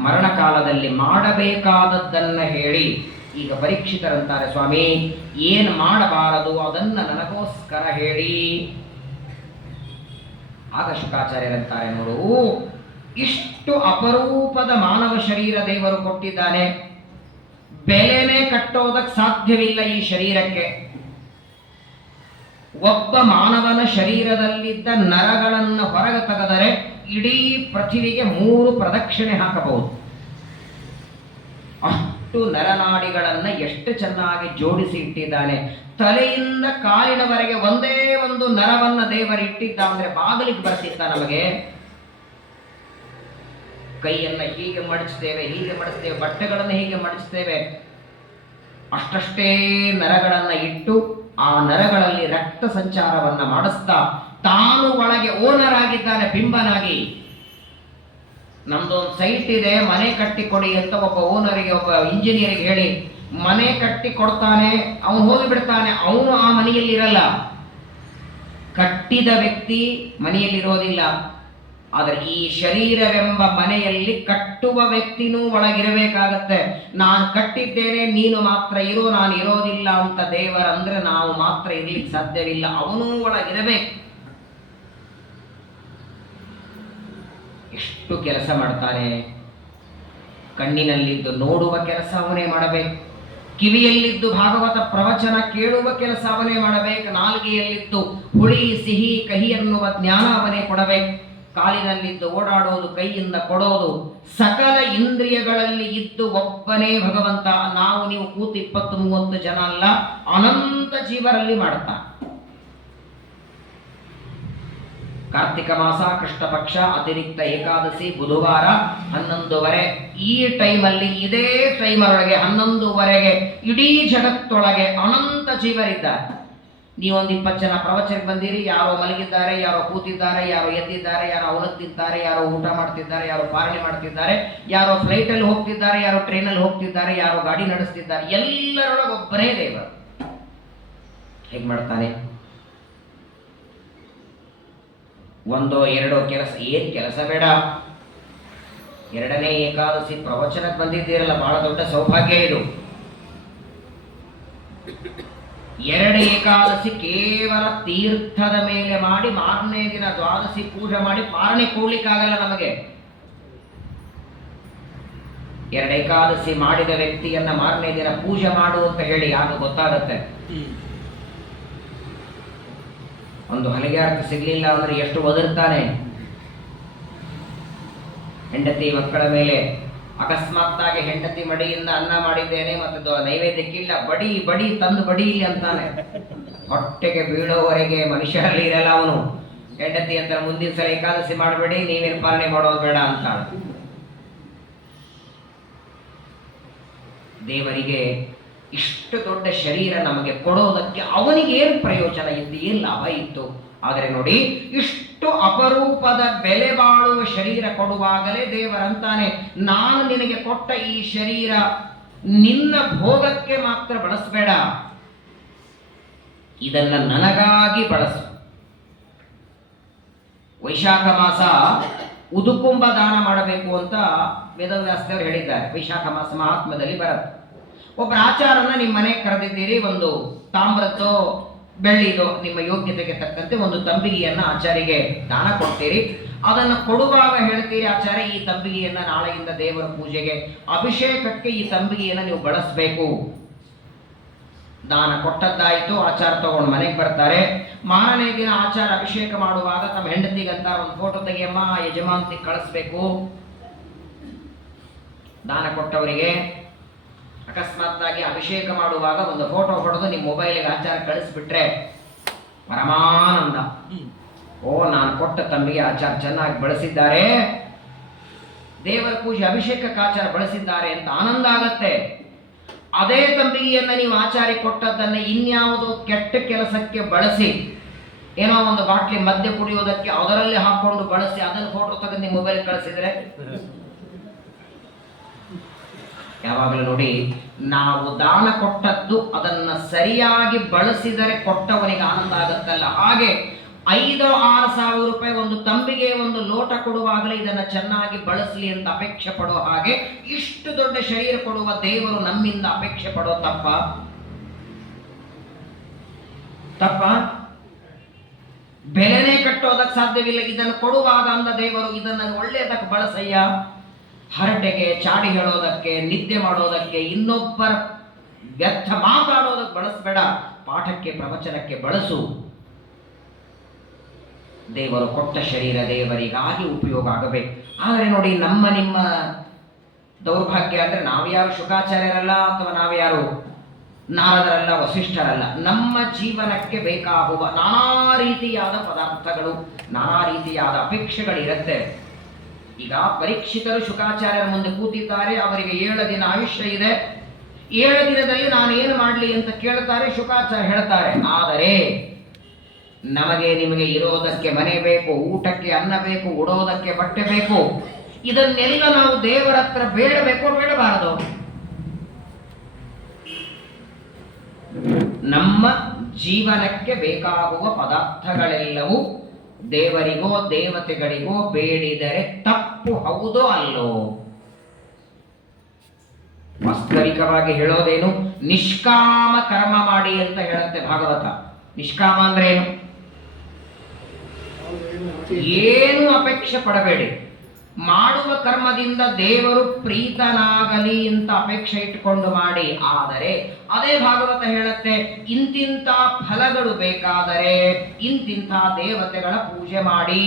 ಮರಣಕಾಲದಲ್ಲಿ ಮಾಡಬೇಕಾದದ್ದನ್ನ ಹೇಳಿ. ಈಗ ಪರೀಕ್ಷಿತರಂತಾರೆ, ಸ್ವಾಮಿ ಏನು ಮಾಡಬಾರದು ಅದನ್ನ ನನಗೋಸ್ಕರ ಹೇಳಿ. ಆಗ ಶುಕಾಚಾರ್ಯರಂತಾರೆ, ನೋಡು, ಇಷ್ಟು ಅಪರೂಪದ ಮಾನವ ಶರೀರ ದೇವರು ಕೊಟ್ಟಿದ್ದಾನೆ, ಬೆಲೆನೇ ಕಟ್ಟೋದಕ್ಕೆ ಸಾಧ್ಯವಿಲ್ಲ ಈ ಶರೀರಕ್ಕೆ. ಒಬ್ಬ ಮಾನವನ ಶರೀರದಲ್ಲಿದ್ದ ನರಗಳನ್ನು ಹೊರಗೆ ತೆಗೆದರೆ ಇಡೀ ಪೃಥ್ವಿಗೆ 3 ಪ್ರದಕ್ಷಿಣೆ ಹಾಕಬಹುದು. ಅಷ್ಟು ನರನಾಡಿಗಳನ್ನ ಎಷ್ಟು ಚೆನ್ನಾಗಿ ಜೋಡಿಸಿ ಇಟ್ಟಿದ್ದಾನೆ. ತಲೆಯಿಂದ ಕಾಲಿನವರೆಗೆ ಒಂದೇ ಒಂದು ನರವನ್ನ ದೇವರು ಇಟ್ಟಿದ್ದ ಅಂದ್ರೆ ಬಾಗಿಲಿಗೆ ಬರ್ತಿತ್ತ ನಮಗೆ. ಕೈಯನ್ನ ಹೀಗೆ ಮಡಚ್ತೇವೆ, ಬಟ್ಟೆಗಳನ್ನು ಹೀಗೆ ಮಡಚ್ತೇವೆ. ಅಷ್ಟಷ್ಟೇ ನರಗಳನ್ನ ಇಟ್ಟು ಆ ನರಗಳಲ್ಲಿ ರಕ್ತ ಸಂಚಾರವನ್ನ ಮಾಡಿಸ್ತಾ ತಾನು ಒಳಗೆ ಓನರ್ ಆಗಿದ್ದಾನೆ, ಬಿಂಬನಾಗಿ. ನಮ್ದೊಂದು ಸೈಟ್ ಇದೆ, ಮನೆ ಕಟ್ಟಿ ಕೊಡಿ ಅಂತ ಒಬ್ಬ ಓನರಿಗೆ, ಒಬ್ಬ ಇಂಜಿನಿಯರಿಗೆ ಹೇಳಿ ಮನೆ ಕಟ್ಟಿ ಕೊಡ್ತಾನೆ. ಅವನು ಹೋಗಿಬಿಡ್ತಾನೆ, ಅವನು ಆ ಮನೆಯಲ್ಲಿ ಇರಲ್ಲ. ಕಟ್ಟಿದ ವ್ಯಕ್ತಿ ಮನೆಯಲ್ಲಿರೋದಿಲ್ಲ. ಆದರೆ ಈ ಶರೀರವೆಂಬ ಮನೆಯಲ್ಲಿ ಕಟ್ಟುವ ವ್ಯಕ್ತಿನೂ ಒಳಗಿರಬೇಕಾಗತ್ತೆ. ನಾನು ಕಟ್ಟಿದ್ದೇನೆ, ನೀನು ಮಾತ್ರ ಇರೋ, ನಾನು ಇರೋದಿಲ್ಲ ಅಂತ ದೇವರಂದ್ರೆ ನಾವು ಮಾತ್ರ ಇರ್ಲಿಕ್ಕೆ ಸಾಧ್ಯವಿಲ್ಲ. ಅವನೂ ಒಳಗಿರಬೇಕು. ಎಷ್ಟು ಕೆಲಸ ಮಾಡ್ತಾನೆ. ಕಣ್ಣಿನಲ್ಲಿದ್ದು ನೋಡುವ ಕೆಲಸ ಅವನೇ ಮಾಡಬೇಕು, ಕಿವಿಯಲ್ಲಿದ್ದು ಭಾಗವತ ಪ್ರವಚನ ಕೇಳುವ ಕೆಲಸ ಅವನೇ ಮಾಡಬೇಕು, ನಾಲಿಗೆಯಲ್ಲಿದ್ದು ಹುಳಿ ಸಿಹಿ ಕಹಿ ಅನ್ನುವ ಜ್ಞಾನ ಅವನೇ ಕೊಡಬೇಕು, ಕಾಲಿನಲ್ಲಿದ್ದು ಓಡಾಡೋದು, ಕೈಯಿಂದ ಕೊಡೋದು, ಸಕಲ ಇಂದ್ರಿಯಗಳಲ್ಲಿ ಇದ್ದು ಒಬ್ಬನೇ ಭಗವಂತ. ನಾವು ನೀವು ಕೂತು 20-30 ಜನ ಅಲ್ಲ, ಅನಂತ ಜೀವರಲ್ಲಿ ಮಾಡ್ತಾ. ಕಾರ್ತಿಕ ಮಾಸ ಕೃಷ್ಣ ಪಕ್ಷ ಅತಿರಿಕ್ತ ಏಕಾದಶಿ ಬುಧವಾರ 11:30 ಈ ಟೈಮಲ್ಲಿ, ಇದೇ ಟೈಮರೊಳಗೆ 11:30 ಇಡೀ ಜಗತ್ತೊಳಗೆ ಅನಂತ ಜೀವರಿದ್ದಾರೆ. ನೀವೊಂದು 20 ಜನ ಪ್ರವಚನಕ್ಕೆ ಬಂದಿರಿ, ಯಾರೋ ಮಲಗಿದ್ದಾರೆ, ಯಾರೋ ಕೂತಿದ್ದಾರೆ, ಯಾರೋ ಎದ್ದಿದ್ದಾರೆ, ಯಾರೋ ಅವಲತ್ತಿದ್ದಾರೆ, ಯಾರೋ ಊಟ ಮಾಡ್ತಿದ್ದಾರೆ, ಯಾರೋ ಪಾರಣೆ ಮಾಡ್ತಿದ್ದಾರೆ, ಯಾರೋ ಫ್ಲೈಟಲ್ಲಿ ಹೋಗ್ತಿದ್ದಾರೆ, ಯಾರೋ ಟ್ರೈನಲ್ಲಿ ಹೋಗ್ತಿದ್ದಾರೆ, ಯಾರೋ ಗಾಡಿ ನಡೆಸ್ತಿದ್ದಾರೆ. ಎಲ್ಲರೊಳಗೆ ಒಬ್ಬನೇ ದೇವರು. ಹೇಗೆ ಮಾಡ್ತಾನೆ? 1-2 ಕೆಲಸ, ಏನ್ ಕೆಲಸ ಬೇಡ. 2ನೇ ಏಕಾದಶಿ ಪ್ರವಚನಕ್ಕೆ ಬಂದಿದ್ದೀರಲ್ಲ, ಬಹಳ ದೊಡ್ಡ ಸೌಭಾಗ್ಯ ಇದು. 2 ಏಕಾದಶಿ ಕೇವಲ ತೀರ್ಥದ ಮೇಲೆ ಮಾಡಿ, ಮಾರನೇ ದಿನ ದ್ವಾದಶಿ ಪೂಜೆ ಮಾಡಿ ಪಾರಣೆ ಕೂಡ್ಲಿಕ್ಕಾಗಲ್ಲ ನಮಗೆ. 2 ಏಕಾದಶಿ ಮಾಡಿದ ವ್ಯಕ್ತಿಯನ್ನ ಮಾರನೇ ದಿನ ಪೂಜೆ ಮಾಡು ಅಂತ ಹೇಳಿ ಆಗ ಗೊತ್ತಾಗತ್ತೆ. ಒಂದು ಹಲಿಗೆ ಅರ್ಥ ಸಿಗ್ಲಿಲ್ಲ ಅಂದ್ರೆ ಎಷ್ಟು ಒದರ್ತಾನೆ. ಹೆಂಡತಿ ಮಕ್ಕಳ ಮೇಲೆ ಅಕಸ್ಮಾತ್ತಾಗಿ ಹೆಂಡತಿ ಮಡಿಯಿಂದ ಅನ್ನ ಮಾಡಿದ್ದೇನೆ ಮತ್ತು ನೈವೇದ್ಯಕ್ಕಿಲ್ಲ, ಬಡಿ ಬಡಿ ತಂದು ಬಡಿ ಇಲ್ಲಿ ಅಂತಾನೆ. ಹೊಟ್ಟೆಗೆ ಬೀಳೋವರೆಗೆ ಮನುಷ್ಯರಲ್ಲಿ ಇರಲ್ಲ ಅವನು. ಹೆಂಡತಿ ಅಂತ ಮುಂದಿನ ಸಲ ಏಕಾದಶಿ ಮಾಡಬೇಡಿ, ನೀವೇನು ಪಾಲನೆ ಮಾಡೋದು ಬೇಡ ಅಂತಾಳೆ. ದೇವರಿಗೆ ಇಷ್ಟು ದೊಡ್ಡ ಶರೀರ ನಮಗೆ ಕೊಡೋದಕ್ಕೆ ಅವನಿಗೆ ಏನು ಪ್ರಯೋಜನ ಇತ್ತು, ಏನು ಲಾಭ ಇತ್ತು? ಆದರೆ ನೋಡಿ, ಇಷ್ಟು ಅಪರೂಪದ ಬೆಲೆ ಬಾಳುವ ಶರೀರ ಕೊಡುವಾಗಲೇ ದೇವರಂತಾನೆ, ನಾನು ನಿನಗೆ ಕೊಟ್ಟ ಈ ಶರೀರ ನಿನ್ನ ಭೋಗಕ್ಕೆ ಮಾತ್ರ ಬಳಸಬೇಡ, ಇದನ್ನ ನನಗಾಗಿ ಬಳಸು. ವೈಶಾಖ ಮಾಸ ಉದುಕುಂಭ ದಾನ ಮಾಡಬೇಕು ಅಂತ ವೇದವ್ಯಾಸದೇವರು ಹೇಳಿದ್ದಾರೆ. ವೈಶಾಖ ಮಾಸ ಮಹಾತ್ಮದಲ್ಲಿ ಬರುತ್ತೆ. ಒಬ್ಬರ ಆಚಾರನ ನಿಮ್ಮ ಮನೆಗೆ ಕರೆದಿದ್ದೀರಿ, ಒಂದು ತಾಮ್ರದ್ದೋ ಬೆಳ್ಳಿದೋ ನಿಮ್ಮ ಯೋಗ್ಯತೆಗೆ ತಕ್ಕಂತೆ ಒಂದು ತಂಬಿಗೆಯನ್ನ ಆಚಾರಿಗೆ ದಾನ ಕೊಡ್ತೀರಿ. ಅದನ್ನು ಕೊಡುವಾಗ ಹೇಳ್ತೀರಿ, ಆಚಾರ್ಯ ಈ ತಂಬಿಗೆಯನ್ನ ನಾಳೆಯಿಂದ ದೇವರ ಪೂಜೆಗೆ ಅಭಿಷೇಕಕ್ಕೆ ಈ ತಂಬಿಗೆಯನ್ನ ನೀವು ಬಳಸಬೇಕು. ದಾನ ಕೊಟ್ಟದ್ದಾಯಿತು, ಆಚಾರ ತಗೊಂಡು ಮನೆಗೆ ಬರ್ತಾರೆ. ಮಾರನೇ ದಿನ ಆಚಾರ ಅಭಿಷೇಕ ಮಾಡುವಾಗ ತಮ್ಮ ಹೆಂಡತಿಗಂತ ಒಂದು ಫೋಟೋ ತೆಗಿಯಮ್ಮ, ಯಜಮಾಂತಿಗೆ ಕಳಿಸ್ಬೇಕು. ದಾನ ಕೊಟ್ಟವರಿಗೆ ಅಕಸ್ಮಾತ್ತಾಗಿ ಅಭಿಷೇಕ ಮಾಡುವಾಗ ಒಂದು ಫೋಟೋ ಹೊಡೆದು ನಿಮ್ಮ ಮೊಬೈಲಿಗೆ ಆಚಾರ ಕಳಿಸ್ಬಿಟ್ರೆ ಪರಮಾನಂದ. ಓ, ನಾನು ಕೊಟ್ಟ ತಂಬಿಗೆ ಆಚಾರ ಚೆನ್ನಾಗಿ ಬಳಸಿದ್ದಾರೆ, ದೇವರ ಪೂಜೆ ಅಭಿಷೇಕಕ್ಕೆ ಆಚಾರ ಬಳಸಿದ್ದಾರೆ ಅಂತ ಆನಂದ ಆಗತ್ತೆ. ಅದೇ ತಂಬಿಗೆಯನ್ನ ನೀವು ಆಚಾರ್ಯ ಕೊಟ್ಟದ್ದನ್ನ ಇನ್ಯಾವುದೋ ಕೆಟ್ಟ ಕೆಲಸಕ್ಕೆ ಬಳಸಿ, ಏನೋ ಒಂದು ಬಾಟ್ಲಿ ಮದ್ಯ ಕುಡಿಯೋದಕ್ಕೆ ಅದರಲ್ಲಿ ಹಾಕೊಂಡು ಬಳಸಿ ಅದನ್ನು ಫೋಟೋ ತೆಗೆದು ನಿಮ್ಮ ಮೊಬೈಲ್ ಕಳಿಸಿದ್ರೆ, ಯಾವಾಗಲೂ ನೋಡಿ, ನಾವು ದಾನ ಕೊಟ್ಟದ್ದು ಅದನ್ನ ಸರಿಯಾಗಿ ಬಳಸಿದರೆ ಕೊಟ್ಟವನಿಗೆ ಆನಂದ ಆಗುತ್ತಲ್ಲ, ಹಾಗೆ 5-6 ಸಾವಿರ ರೂಪಾಯಿ ಒಂದು ತಂಬಿಗೆ ಒಂದು ಲೋಟ ಕೊಡುವಾಗಲೇ ಇದನ್ನ ಚೆನ್ನಾಗಿ ಬಳಸಲಿ ಅಂತ ಅಪೇಕ್ಷೆ ಪಡೋ ಹಾಗೆ ಇಷ್ಟು ದೊಡ್ಡ ಶರೀರ ಕೊಡುವ ದೇವರು ನಮ್ಮಿಂದ ಅಪೇಕ್ಷೆ ಪಡೋ ತಪ್ಪ? 5 ಬೆಲೆನೇ ಕಟ್ಟೋದಕ್ಕೆ ಸಾಧ್ಯವಿಲ್ಲ. ಇದನ್ನು ಕೊಡುವಾಗ ಅಂದ ದೇವರು, ಇದನ್ನು ಒಳ್ಳೆಯದಕ್ಕೆ ಬಳಸಯ್ಯ, ಹರಟೆಗೆ, ಚಾಡಿ ಹೇಳೋದಕ್ಕೆ, ನಿದ್ದೆ ಮಾಡೋದಕ್ಕೆ, ಇನ್ನೊಬ್ಬರ ವ್ಯರ್ಥ ಮಾತಾಡೋದಕ್ಕೆ ಬಳಸಬೇಡ, ಪಾಠಕ್ಕೆ, ಪ್ರವಚನಕ್ಕೆ ಬಳಸು. ದೇವರು ಕೊಟ್ಟ ಶರೀರ ದೇವರಿಗಾಗಿ ಉಪಯೋಗ ಆಗಬೇಕು. ಆದರೆ ನೋಡಿ, ನಮ್ಮ ನಿಮ್ಮ ದೌರ್ಭಾಗ್ಯ ಅಂದರೆ ನಾವ್ಯಾರು ಶುಕಾಚಾರ್ಯರಲ್ಲ, ಅಥವಾ ನಾವ್ಯಾರು ನಾರದರಲ್ಲ, ವಸಿಷ್ಠರಲ್ಲ. ನಮ್ಮ ಜೀವನಕ್ಕೆ ಬೇಕಾಗುವ ನಾನಾ ರೀತಿಯಾದ ಪದಾರ್ಥಗಳು, ನಾನಾ ರೀತಿಯಾದ ಅಪೇಕ್ಷೆಗಳಿರುತ್ತೆ. ಈಗ ಪರೀಕ್ಷಿತರು ಶುಕಾಚಾರ್ಯರ ಮುಂದೆ ಕೂತಿದ್ದಾರೆ, ಅವರಿಗೆ 7 ದಿನ ಆಯುಷ್ಯ ಇದೆ. 7 ದಿನದಲ್ಲಿ ನಾನು ಏನು ಮಾಡಲಿ ಅಂತ ಕೇಳ್ತಾರೆ. ಶುಕಾಚಾರ್ಯ ಹೇಳ್ತಾರೆ, ಆದರೆ ನಮಗೆ ನಿಮಗೆ ಇರೋದಕ್ಕೆ ಮನೆ ಬೇಕು, ಊಟಕ್ಕೆ ಅನ್ನ ಬೇಕು, ಉಡೋದಕ್ಕೆ ಬಟ್ಟೆ ಬೇಕು. ಇದನ್ನೆಲ್ಲ ನಾವು ದೇವರ ಹತ್ರ ಬೇಡಬೇಕೋ ಬೇಡಬಾರದು? ನಮ್ಮ ಜೀವನಕ್ಕೆ ಬೇಕಾಗುವ ಪದಾರ್ಥಗಳೆಲ್ಲವೂ ದೇವರಿಗೋ ದೇವತೆಗಳಿಗೋ ಬೇಡಿದರೆ ತಪ್ಪು ಹೌದೋ ಅಲ್ಲೋ? ವಾಸ್ತವಿಕವಾಗಿ ಹೇಳೋದೇನು? ನಿಷ್ಕಾಮ ಕರ್ಮ ಮಾಡಿ ಅಂತ ಹೇಳುತ್ತೆ ಭಾಗವತ. ನಿಷ್ಕಾಮ ಅಂದ್ರೆ ಏನು? ಏನು ಅಪೇಕ್ಷೆ ಪಡಬೇಡಿ. ಮಾಡುವ ಕರ್ಮದಿಂದ ದೇವರು ಪ್ರೀತನಾಗಲಿ ಅಂತ ಅಪೇಕ್ಷೆ ಇಟ್ಟುಕೊಂಡು ಮಾಡಿ. ಆದರೆ ಅದೇ ಭಾಗವತ ಹೇಳುತ್ತೆ, ಇಂತಿಂಥ ಫಲಗಳು ಬೇಕಾದರೆ ಇಂತಿಂಥ ದೇವತೆಗಳ ಪೂಜೆ ಮಾಡಿ.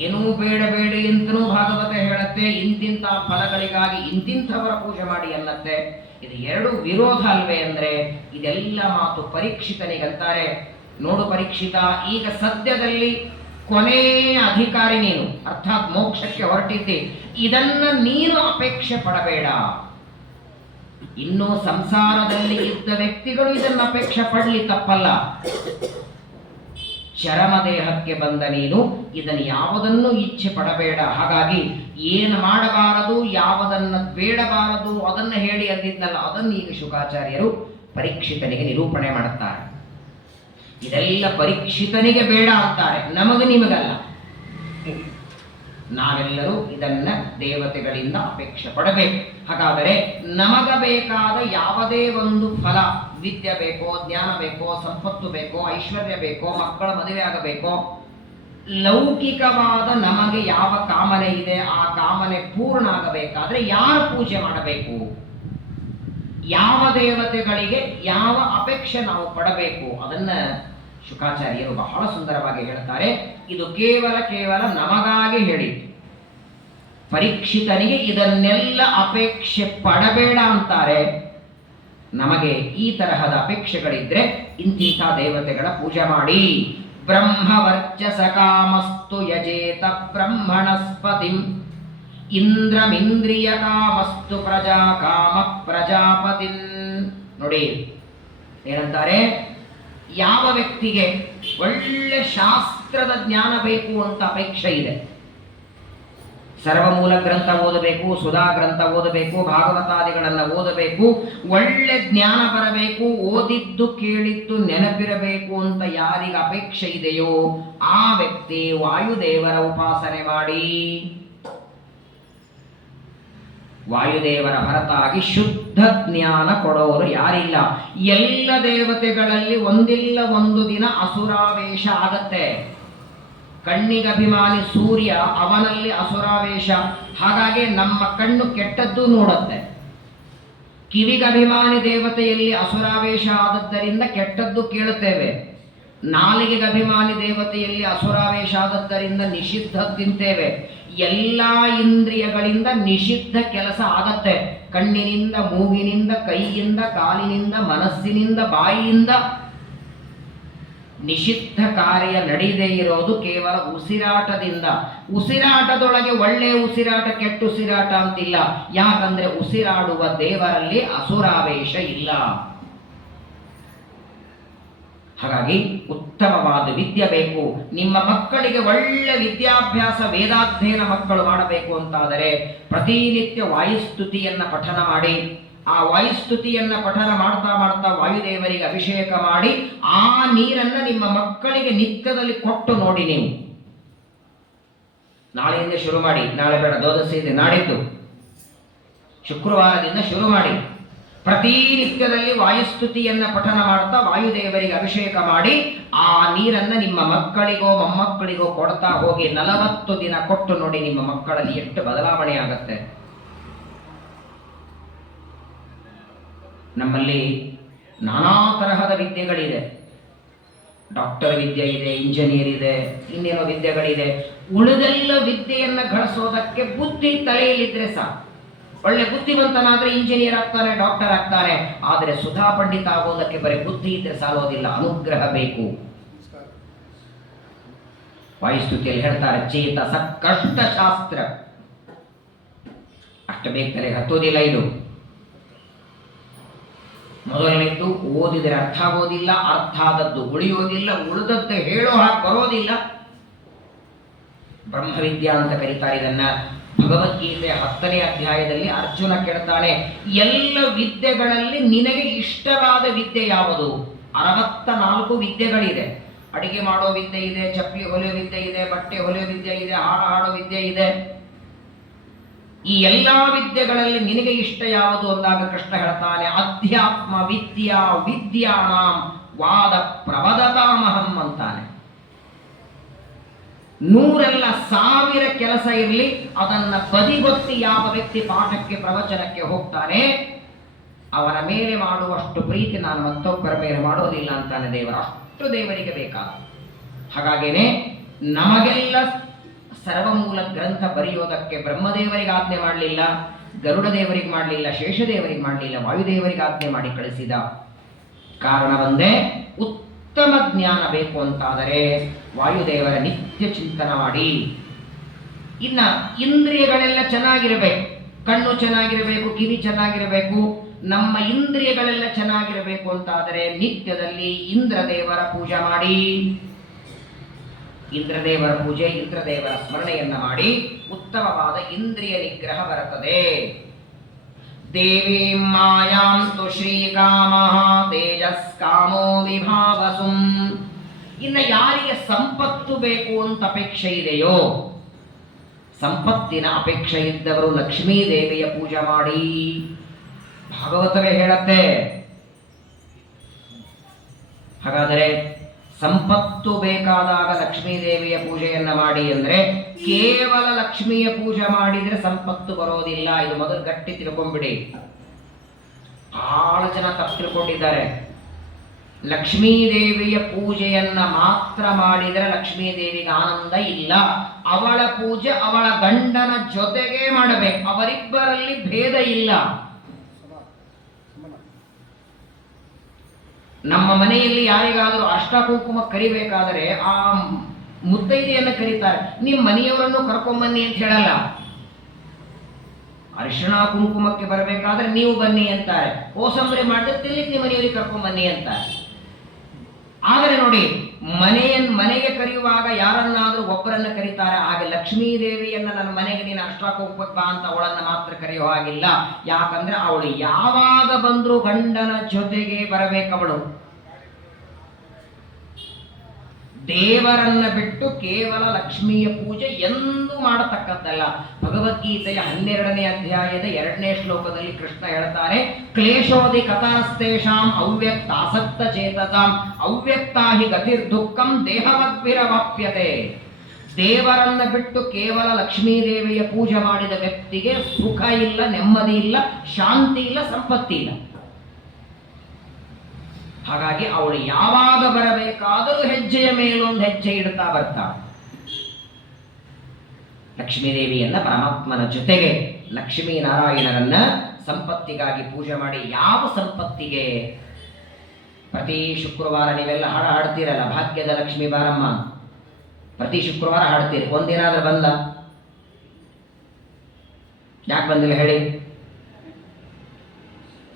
ಏನೂ ಬೇಡಬೇಡಿ ಅಂತನೂ ಭಾಗವತ ಹೇಳುತ್ತೆ, ಇಂತಿಂಥ ಫಲಗಳಿಗಾಗಿ ಇಂತಿಂಥವರ ಪೂಜೆ ಮಾಡಿ ಅನ್ನತ್ತೆ. ಇದು ಎರಡು ವಿರೋಧ ಅಲ್ವೇ? ಅಂದ್ರೆ ಇದೆಲ್ಲ ಮಾತು ಪರೀಕ್ಷಿತನಿಗಂತಾರೆ. ನೋಡು ಪರೀಕ್ಷಿತ, ಈಗ ಸದ್ಯದಲ್ಲಿ ಕೊನೆಯ ಅಧಿಕಾರಿ ನೀನು, ಅರ್ಥಾತ್ ಮೋಕ್ಷಕ್ಕೆ ಹೊರಟಿದ್ದಿ. ಇದನ್ನ ನೀನು ಅಪೇಕ್ಷೆ ಪಡಬೇಡ. ಇನ್ನು ಸಂಸಾರದಲ್ಲಿ ಇದ್ದ ವ್ಯಕ್ತಿಗಳು ಇದನ್ನು ಅಪೇಕ್ಷೆ ಪಡಲಿ, ತಪ್ಪಲ್ಲ. ಚರಮ ದೇಹಕ್ಕೆ ಬಂದ ನೀನು ಇದನ್ನು ಯಾವುದನ್ನು ಇಚ್ಛೆ ಪಡಬೇಡ. ಹಾಗಾಗಿ ಏನು ಮಾಡಬಾರದು, ಯಾವುದನ್ನ ಬೇಡಬಾರದು ಅದನ್ನು ಹೇಳಿ ಅಂದಿದ್ದಲ್ಲ, ಅದನ್ನು ಈಗ ಶುಕಾಚಾರ್ಯರು ಪರೀಕ್ಷಿತನಿಗೆ ನಿರೂಪಣೆ ಮಾಡುತ್ತಾರೆ. ಇದೆಲ್ಲ ಪರೀಕ್ಷಿತನಿಗೆ ಬೇಡ ಅಂತಾರೆ, ನಮಗೆ ನಿಮಗಲ್ಲ. ನಾವೆಲ್ಲರೂ ಇದನ್ನ ದೇವತೆಗಳಿಂದ ಅಪೇಕ್ಷೆ ಪಡಬೇಕು. ಹಾಗಾದರೆ ನಮಗ ಬೇಕಾದ ಯಾವುದೇ ಒಂದು ಫಲ, ವಿದ್ಯೆ ಬೇಕೋ, ಜ್ಞಾನ ಬೇಕೋ, ಸಂಪತ್ತು ಬೇಕೋ, ಐಶ್ವರ್ಯ ಬೇಕೋ, ಮಕ್ಕಳ ಮದುವೆ ಆಗಬೇಕೋ, ಲೌಕಿಕವಾದ ನಮಗೆ ಯಾವ ಕಾಮನೆ ಇದೆ ಆ ಕಾಮನೆ ಪೂರ್ಣ ಆಗಬೇಕಾದ್ರೆ ಯಾರು ಪೂಜೆ ಮಾಡಬೇಕು, ಯಾವ ದೇವತೆಗಳಿಗೆ ಯಾವ ಅಪೇಕ್ಷೆ ನಾವು ಪಡಬೇಕು, ಅದನ್ನ ಶುಕಾಚಾರ್ಯರು ಬಹಳ ಸುಂದರವಾಗಿ ಹೇಳ್ತಾರೆ. ಇದು ಕೇವಲ ನಮಗಾಗಿ ಹೇಳಿದ್ದು. ಪರೀಕ್ಷಿತನಿಗೆ ಇದನ್ನೆಲ್ಲ ಅಪೇಕ್ಷೆ ಪಡಬೇಡ ಅಂತಾರೆ. ನಮಗೆ ಈ ತರಹದ ಅಪೇಕ್ಷೆಗಳಿದ್ರೆ ಇಂತಿಂಥ ದೇವತೆಗಳ ಪೂಜೆ ಮಾಡಿ. ಬ್ರಹ್ಮವರ್ಚಸ ಕಾಮಸ್ತು ಯಜೇತ ಬ್ರಹ್ಮಣಸ್ಪತಿಂ ಇಂದ್ರಮಿಂದ್ರಿಯ ಕಾಮಸ್ತು ಪ್ರಜಾ ಕಾಮ ಪ್ರಜಾಪತಿನ್. ನೋಡಿ ಏನಂತಾರೆ, ಯಾವ ವ್ಯಕ್ತಿಗೆ ಒಳ್ಳೆ ಶಾಸ್ತ್ರದ ಜ್ಞಾನ ಬೇಕು ಅಂತ ಅಪೇಕ್ಷೆ ಇದೆ, ಸರ್ವಮೂಲ ಗ್ರಂಥ ಓದಬೇಕು, ಸುಧಾ ಗ್ರಂಥ ಓದಬೇಕು, ಭಾಗವತಾದಿಗಳನ್ನು ಓದಬೇಕು, ಒಳ್ಳೆ ಜ್ಞಾನ ಬರಬೇಕು, ಓದಿದ್ದು ಕೇಳಿದ್ದು ನೆನಪಿರಬೇಕು ಅಂತ ಯಾರಿಗೆ ಅಪೇಕ್ಷೆ ಇದೆಯೋ ಆ ವ್ಯಕ್ತಿ ವಾಯುದೇವರ ಉಪಾಸನೆ ಮಾಡಿ. ವಾಯುದೇವರ ಹೊರತಾಗಿ ಶುದ್ಧ ಜ್ಞಾನ ಕೊಡೋರು ಯಾರಿಲ್ಲ. ಎಲ್ಲ ದೇವತೆಗಳಲ್ಲಿ ಒಂದಿಲ್ಲ ಒಂದು ದಿನ ಅಸುರಾವೇಶ ಆಗತ್ತೆ. ಕಣ್ಣಿಗಭಿಮಾನಿ ಸೂರ್ಯ, ಅವನಲ್ಲಿ ಅಸುರಾವೇಶ. ಹಾಗಾಗಿ ನಮ್ಮ ಕಣ್ಣು ಕೆಟ್ಟದ್ದು ನೋಡುತ್ತೆ. ಕಿವಿಗಭಿಮಾನಿ ದೇವತೆಯಲ್ಲಿ ಅಸುರಾವೇಶ ಆದದ್ದರಿಂದ ಕೆಟ್ಟದ್ದು ಕೇಳುತ್ತೇವೆ. ನಾಲಿಗೆಗೆ ಅಭಿಮಾನಿ ದೇವತೆಯಲ್ಲಿ ಅಸುರಾವೇಶ ಆದದ್ದರಿಂದ ನಿಷಿದ್ಧ ತಿಂತೇವೆ. ಎಲ್ಲ ಇಂದ್ರಿಯಗಳಿಂದ ನಿಷಿದ್ಧ ಕೆಲಸ ಆಗತ್ತೆ. ಕಣ್ಣಿನಿಂದ, ಮೂಗಿನಿಂದ, ಕೈಯಿಂದ, ಕಾಲಿನಿಂದ, ಮನಸ್ಸಿನಿಂದ, ಬಾಯಿಯಿಂದ ನಿಷಿದ್ಧ ಕಾರ್ಯ ನಡೆಯದೇ ಇರೋದು ಕೇವಲ ಉಸಿರಾಟದಿಂದ. ಉಸಿರಾಟದೊಳಗೆ ಒಳ್ಳೆಯ ಉಸಿರಾಟ, ಕೆಟ್ಟ ಉಸಿರಾಟ ಅಂತಿಲ್ಲ. ಯಾಕಂದ್ರೆ ಉಸಿರಾಡುವ ದೇವರಲ್ಲಿ ಅಸುರಾವೇಶ ಇಲ್ಲ. ಹಾಗಾಗಿ ಉತ್ತಮವಾದ ವಿದ್ಯೆ ಬೇಕು. ನಿಮ್ಮ ಮಕ್ಕಳಿಗೆ ಒಳ್ಳೆ ವಿದ್ಯಾಭ್ಯಾಸ, ವೇದಾಧ್ಯಯನ ಮಕ್ಕಳು ಮಾಡಬೇಕು ಅಂತಾದರೆ ಪ್ರತಿನಿತ್ಯ ವಾಯುಸ್ತುತಿಯನ್ನ ಪಠನ ಮಾಡಿ. ಆ ವಾಯುಸ್ತುತಿಯನ್ನ ಪಠನ ಮಾಡ್ತಾ ಮಾಡ್ತಾ ವಾಯುದೇವರಿಗೆ ಅಭಿಷೇಕ ಮಾಡಿ ಆ ನೀರನ್ನ ನಿಮ್ಮ ಮಕ್ಕಳಿಗೆ ನಿತ್ಯದಲ್ಲಿ ಕೊಟ್ಟು ನೋಡಿ. ನೀವು ನಾಳೆಯಿಂದ ಶುರು ಮಾಡಿ, ನಾಳೆ ಬೇಡ, ದ್ವಾದಶಿ ಇದೆ, ನಾಡಿದ್ದು ಶುಕ್ರವಾರದಿಂದ ಶುರು ಮಾಡಿ. ಪ್ರತಿನಿತ್ಯದಲ್ಲಿ ವಾಯುಸ್ತುತಿಯನ್ನ ಪಠನ ಮಾಡ್ತಾ ವಾಯುದೇವರಿಗೆ ಅಭಿಷೇಕ ಮಾಡಿ ಆ ನೀರನ್ನ ನಿಮ್ಮ ಮಕ್ಕಳಿಗೋ ಮೊಮ್ಮಕ್ಕಳಿಗೋ ಕೊಡ್ತಾ ಹೋಗಿ 40 ದಿನ ಕೊಟ್ಟು ನೋಡಿ, ನಿಮ್ಮ ಮಕ್ಕಳಲ್ಲಿ ಎಷ್ಟು ಬದಲಾವಣೆ ಆಗತ್ತೆ. ನಮ್ಮಲ್ಲಿ ನಾನಾ ತರಹದ ವಿದ್ಯೆಗಳಿದೆ. ಡಾಕ್ಟರ್ ವಿದ್ಯೆ ಇದೆ, ಇಂಜಿನಿಯರ್ ಇದೆ, ಇನ್ನೇನೋ ವಿದ್ಯೆಗಳಿದೆ. ಉಳಿದೆಲ್ಲ ವಿದ್ಯೆಯನ್ನ ಗಳಿಸೋದಕ್ಕೆ ಬುದ್ಧಿ ತಲೆಯಲ್ಲಿದ್ರೆ ಸಾಕು. ಒಳ್ಳೆ ಬುದ್ಧಿವಂತನಾದ್ರೆ ಇಂಜಿನಿಯರ್ ಆಗ್ತಾನೆ, ಡಾಕ್ಟರ್ ಆಗ್ತಾನೆ. ಆದರೆ ಸುಧಾ ಪಂಡಿತ ಆಗೋದಕ್ಕೆ ಬರೀ ಬುದ್ಧಿ ಇದ್ರೆ ಸಾಲೋದಿಲ್ಲ, ಅನುಗ್ರಹ ಬೇಕು. ವಾಯುಸ್ತುತಿಯಲ್ಲಿ ಹೇಳ್ತಾರೆ, ಚೇತಸ ಕಷ್ಟ ಶಾಸ್ತ್ರ. ಅಷ್ಟು ಬೇಗ ತಲೆಗೆ ಹತ್ತೋದಿಲ್ಲ ಇದು. ಮೊದಲನೇದ್ದು, ಓದಿದರೆ ಅರ್ಥ ಆಗೋದಿಲ್ಲ, ಅರ್ಥ ಆದದ್ದು ಉಳಿಯೋದಿಲ್ಲ, ಉಳಿದದ್ದು ಹೇಳೋ ಹಾಗೆ ಬರೋದಿಲ್ಲ. ಬ್ರಹ್ಮವಿದ್ಯಾ ಅಂತ ಕರೀತಾರೆ ಇದನ್ನ. ಭಗವದ್ಗೀತೆ 10ನೇ ಅಧ್ಯಾಯದಲ್ಲಿ ಅರ್ಜುನ ಕೇಳ್ತಾನೆ, ಎಲ್ಲ ವಿದ್ಯೆಗಳಲ್ಲಿ ನಿನಗೆ ಇಷ್ಟವಾದ ವಿದ್ಯೆ ಯಾವುದು? 64 ವಿದ್ಯೆಗಳಿದೆ. ಅಡಿಗೆ ಮಾಡೋ ವಿದ್ಯೆ ಇದೆ, ಚಪ್ಪಲಿ ಹೊಲಿಯೋ ವಿದ್ಯೆ ಇದೆ, ಬಟ್ಟೆ ಹೊಲಿಯೋ ವಿದ್ಯೆ ಇದೆ, ಹಾಡು ಹಾಡೋ ವಿದ್ಯೆ ಇದೆ. ಈ ಎಲ್ಲಾ ವಿದ್ಯೆಗಳಲ್ಲಿ ನಿನಗೆ ಇಷ್ಟ ಯಾವುದು ಅಂದಾಗ ಕೃಷ್ಣ ಹೇಳ್ತಾನೆ, ಅಧ್ಯಾತ್ಮ ವಿದ್ಯಾ ವಿದ್ಯಾನಾಂ ವಾದ ಪ್ರವದತಾಮಹಂ ಅಂತಾನೆ. 100,000 ಕೆಲಸ ಇರಲಿ, ಅದನ್ನ ಬದಿಗೊತ್ತಿ ಯಾವ ವ್ಯಕ್ತಿ ಪಾಠಕ್ಕೆ ಪ್ರವಚನಕ್ಕೆ ಹೋಗ್ತಾನೆ ಅವನ ಮೇಲೆ ಮಾಡುವಷ್ಟು ಪ್ರೀತಿ ನಾನು ಮತ್ತೊಬ್ಬರ ಮೇಲೆ ಮಾಡೋದಿಲ್ಲ ಅಂತಾನೆ ದೇವರ. ಅಷ್ಟು ದೇವರಿಗೆ ಬೇಕಾದ. ಹಾಗಾಗೇನೆ ನಮಗೆಲ್ಲ ಸರ್ವಮೂಲ ಗ್ರಂಥ ಬರೆಯೋದಕ್ಕೆ ಬ್ರಹ್ಮದೇವರಿಗೆ ಆಜ್ಞೆ ಮಾಡಲಿಲ್ಲ, ಗರುಡ ದೇವರಿಗೆ ಮಾಡಲಿಲ್ಲ, ಶೇಷದೇವರಿಗೆ ಮಾಡಲಿಲ್ಲ, ವಾಯುದೇವರಿಗೆ ಆಜ್ಞೆ ಮಾಡಿ ಕಳಿಸಿದ. ಕಾರಣ ಒಂದೇ, ಉತ್ತಮ ಜ್ಞಾನ ಬೇಕು ಅಂತಾದರೆ ವಾಯುದೇವರ ನಿತ್ಯ ಚಿಂತನ ಮಾಡಿ. ಇನ್ನ ಇಂದ್ರಿಯಗಳೆಲ್ಲ ಚೆನ್ನಾಗಿರಬೇಕು, ಕಣ್ಣು ಚೆನ್ನಾಗಿರಬೇಕು, ಕಿವಿ ಚೆನ್ನಾಗಿರಬೇಕು, ನಮ್ಮ ಇಂದ್ರಿಯಗಳೆಲ್ಲ ಚೆನ್ನಾಗಿರಬೇಕು ಅಂತಾದರೆ ನಿತ್ಯದಲ್ಲಿ ಇಂದ್ರದೇವರ ಪೂಜೆ ಮಾಡಿ. ಇಂದ್ರದೇವರ ಪೂಜೆ, ಇಂದ್ರದೇವರ ಸ್ಮರಣೆಯನ್ನ ಮಾಡಿ ಉತ್ತಮವಾದ ಇಂದ್ರಿಯ ನಿಗ್ರಹ ಬರುತ್ತದೆ. ದೇವೀಂ ಮಾಯಾಂ ತು ಶ್ರೀಕಾಮಃ ತೇಜಸ್ಕಾಮೋ ವಿಭಾವಸುಂ. ಇನ್ನು ಯಾರಿಗೆ ಸಂಪತ್ತು ಬೇಕು ಅಂತ ಅಪೇಕ್ಷೆ ಇದೆಯೋ, ಸಂಪತ್ತಿನ ಅಪೇಕ್ಷೆ ಇದ್ದವರು ಲಕ್ಷ್ಮೀ ದೇವಿಯ ಪೂಜೆ ಮಾಡಿ. ಭಾಗವತವೇ ಹೇಳತ್ತೆ. ಹಾಗಾದರೆ ಸಂಪತ್ತು ಬೇಕಾದಾಗ ಲಕ್ಷ್ಮೀ ದೇವಿಯ ಪೂಜೆಯನ್ನ ಮಾಡಿ ಅಂದ್ರೆ ಕೇವಲ ಲಕ್ಷ್ಮಿಯ ಪೂಜೆ ಮಾಡಿದ್ರೆ ಸಂಪತ್ತು ಬರೋದಿಲ್ಲ. ಇದು ಮೊದಲು ಗಟ್ಟಿ ತಿಳ್ಕೊಂಡ್ಬಿಡಿ. ಬಹಳ ಜನ ತಪ್ಪು ತಿಳ್ಕೊಂಡಿದ್ದಾರೆ. ಲಕ್ಷ್ಮೀ ದೇವಿಯ ಪೂಜೆಯನ್ನ ಮಾತ್ರ ಮಾಡಿದರೆ ಲಕ್ಷ್ಮೀ ದೇವಿಗೆ ಆನಂದ ಇಲ್ಲ. ಅವಳ ಪೂಜೆ ಅವಳ ಗಂಡನ ಜೊತೆಗೆ ಮಾಡಬೇಕು, ಅವರಿಬ್ಬರಲ್ಲಿ ಭೇದ ಇಲ್ಲ. ನಮ್ಮ ಮನೆಯಲ್ಲಿ ಯಾರಿಗಾದರೂ ಅಷ್ಟಕುಂಕುಮ ಕರಿಬೇಕಾದರೆ ಆ ಮುತ್ತೈದೆಯನ್ನು ಕರೀತಾರೆ, ನಿಮ್ಮ ಮನೆಯವರನ್ನು ಕರ್ಕೊಂಬನ್ನಿ ಅಂತ ಹೇಳಲ್ಲ. ಅರಿಶಿಣ ಕುಂಕುಮಕ್ಕೆ ಬರಬೇಕಾದ್ರೆ ನೀವು ಬನ್ನಿ ಅಂತಾರೆ. ಕೋಸಂಬರಿ ಮಾಡಿದ್ರೆ ತಿನ್ಲಿಕ್ಕೆ ನಿಮ್ಮ ಮನೆಯವರಿಗೆ ಕರ್ಕೊಂಬನ್ನಿ ಅಂತಾರೆ. ಆದರೆ ನೋಡಿ, ಮನೆಗೆ ಕರೆಯುವಾಗ ಯಾರನ್ನಾದ್ರೂ ಒಬ್ಬರನ್ನ ಕರೀತಾರೆ. ಹಾಗೆ ಲಕ್ಷ್ಮೀ ದೇವಿಯನ್ನ ನನ್ನ ಮನೆಗೆ ನೀನು ಅಷ್ಟಕುಂಕುಮಕ್ಕೆ ಬಾ ಅಂತ ಅವಳನ್ನ ಮಾತ್ರ ಕರೆಯೋ ಹಾಗಿಲ್ಲ. ಯಾಕಂದ್ರೆ ಅವಳು ಯಾವಾಗ ಬಂದ್ರು ಗಂಡನ ಜೊತೆಗೆ ಬರಬೇಕವಳು. ದೇವರನ್ನ ಬಿಟ್ಟು ಕೇವಲ ಲಕ್ಷ್ಮಿಯ ಪೂಜೆ ಎಂದೂ ಮಾಡತಕ್ಕದ್ದಲ್ಲ. ಭಗವದ್ಗೀತೆಯ 12ನೇ ಅಧ್ಯಾಯದ 2ನೇ ಶ್ಲೋಕದಲ್ಲಿ ಕೃಷ್ಣ ಹೇಳ್ತಾರೆ, ಕ್ಲೇಶೋದಿ ಕಥಾಸ್ತೇಷಾಂ ಅವ್ಯಕ್ತ ಆಸಕ್ತ ಚೇತಸಾಂ ಅವ್ಯಕ್ತಾ ಹಿ ಗತಿರ್ದುಃಖಂ ದೇಹವದ್ಭಿರವಾಪ್ಯತೆ. ದೇವರನ್ನ ಬಿಟ್ಟು ಕೇವಲ ಲಕ್ಷ್ಮೀ ದೇವಿಯ ಪೂಜೆ ಮಾಡಿದ ವ್ಯಕ್ತಿಗೆ ಸುಖ ಇಲ್ಲ, ನೆಮ್ಮದಿ ಇಲ್ಲ, ಶಾಂತಿ ಇಲ್ಲ, ಸಂಪತ್ತಿ ಇಲ್ಲ. ಹಾಗಾಗಿ ಅವಳು ಯಾವಾಗ ಬರಬೇಕಾದರೂ ಹೆಜ್ಜೆಯ ಮೇಲೊಂದು ಹೆಜ್ಜೆ ಇಡ್ತಾ ಬರ್ತಾಳೆ. ಲಕ್ಷ್ಮೀದೇವಿಯನ್ನ ಪರಮಾತ್ಮನ ಜೊತೆಗೆ ಲಕ್ಷ್ಮೀನಾರಾಯಣರನ್ನ ಸಂಪತ್ತಿಗಾಗಿ ಪೂಜೆ ಮಾಡಿ. ಯಾವ ಸಂಪತ್ತಿಗೆ? ಪ್ರತಿ ಶುಕ್ರವಾರ ನೀವೆಲ್ಲ ಹಾಡು ಹಾಡ್ತೀರಲ್ಲ, ಭಾಗ್ಯದ ಲಕ್ಷ್ಮೀ ಬಾರಮ್ಮ, ಪ್ರತಿ ಶುಕ್ರವಾರ ಹಾಡ್ತೀರಿ. ಒಂದಿನಾದ್ರೂ ಬಂದ? ಯಾಕೆ ಬಂದಿಲ್ಲ ಹೇಳಿ?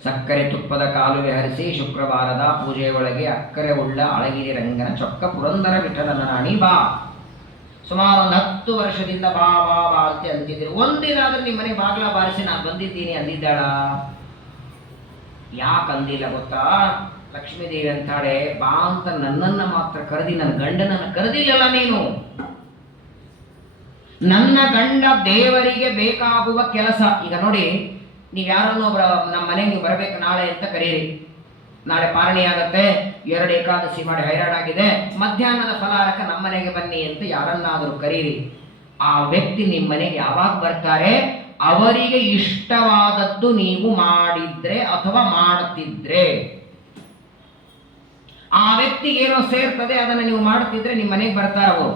ಸಕ್ಕರೆ ತುಪ್ಪದ ಕಾಲುವೆ ಹರಿಸಿ ಶುಕ್ರವಾರದ ಪೂಜೆಯ ಒಳಗೆ ಅಕ್ಕರೆ ಉಳ್ಳ ಅಳಗಿರಿ ರಂಗನ ಚೊಕ್ಕ ಪುರಂದರ ವಿಠಲನ ರಾಣಿ ಬಾ. ಸುಮಾರು ಒಂದು 10 ವರ್ಷದಿಂದ ಬಾ ಬಾ ಬಾ ಅಂತ ಅಂತಿದ್ದೀರಿ. ಒಂದಿನಾದ್ರೂ ನಿಮ್ಮ ಮನೆ ಬಾಗ್ಲ ಬಾರಿಸಿ ನಾನು ಬಂದಿದ್ದೀನಿ ಅಂದಿದ್ದಾಳ? ಯಾಕೆ ಅಂದಿಲ್ಲ ಗೊತ್ತಾ? ಲಕ್ಷ್ಮೀದೇವಿ ಅಂತಾಳೆ, ಬಾ ಅಂತ ನನ್ನನ್ನ ಮಾತ್ರ ಕರೆದಿ, ನನ್ನ ಗಂಡನನ್ನು ಕರೆದಿಲ್ಲಲ್ಲ ನೀನು. ನನ್ನ ಗಂಡ ದೇವರಿಗೆ ಬೇಕಾಗುವ ಕೆಲಸ. ಈಗ ನೋಡಿ, ನೀವು ಯಾರನ್ನೋ ನಮ್ಮ ಮನೆಗೆ ನೀವು ಬರಬೇಕು ನಾಳೆ ಅಂತ ಕರೀರಿ. ನಾಳೆ ಪಾರಣಿ ಆಗತ್ತೆ, 2 ಏಕಾದಶಿ ಮಾಡಿ ಹೈರಾಣಾಗಿದೆ, ಮಧ್ಯಾಹ್ನದ ಫಲಾರಕ ನಮ್ಮ ಮನೆಗೆ ಬನ್ನಿ ಅಂತ ಯಾರನ್ನಾದರೂ ಕರೀರಿ. ಆ ವ್ಯಕ್ತಿ ನಿಮ್ಮ ಮನೆಗೆ ಯಾವಾಗ ಬರ್ತಾರೆ, ಅವರಿಗೆ ಇಷ್ಟವಾದದ್ದು ನೀವು ಮಾಡಿದ್ರೆ ಅಥವಾ ಮಾಡುತ್ತಿದ್ರೆ, ಆ ವ್ಯಕ್ತಿಗೆ ಏನೋ ಸೇರ್ತದೆ ಅದನ್ನು ನೀವು ಮಾಡುತ್ತಿದ್ರೆ ನಿಮ್ಮ ಮನೆಗೆ ಬರ್ತಾರೆ ಅವರು.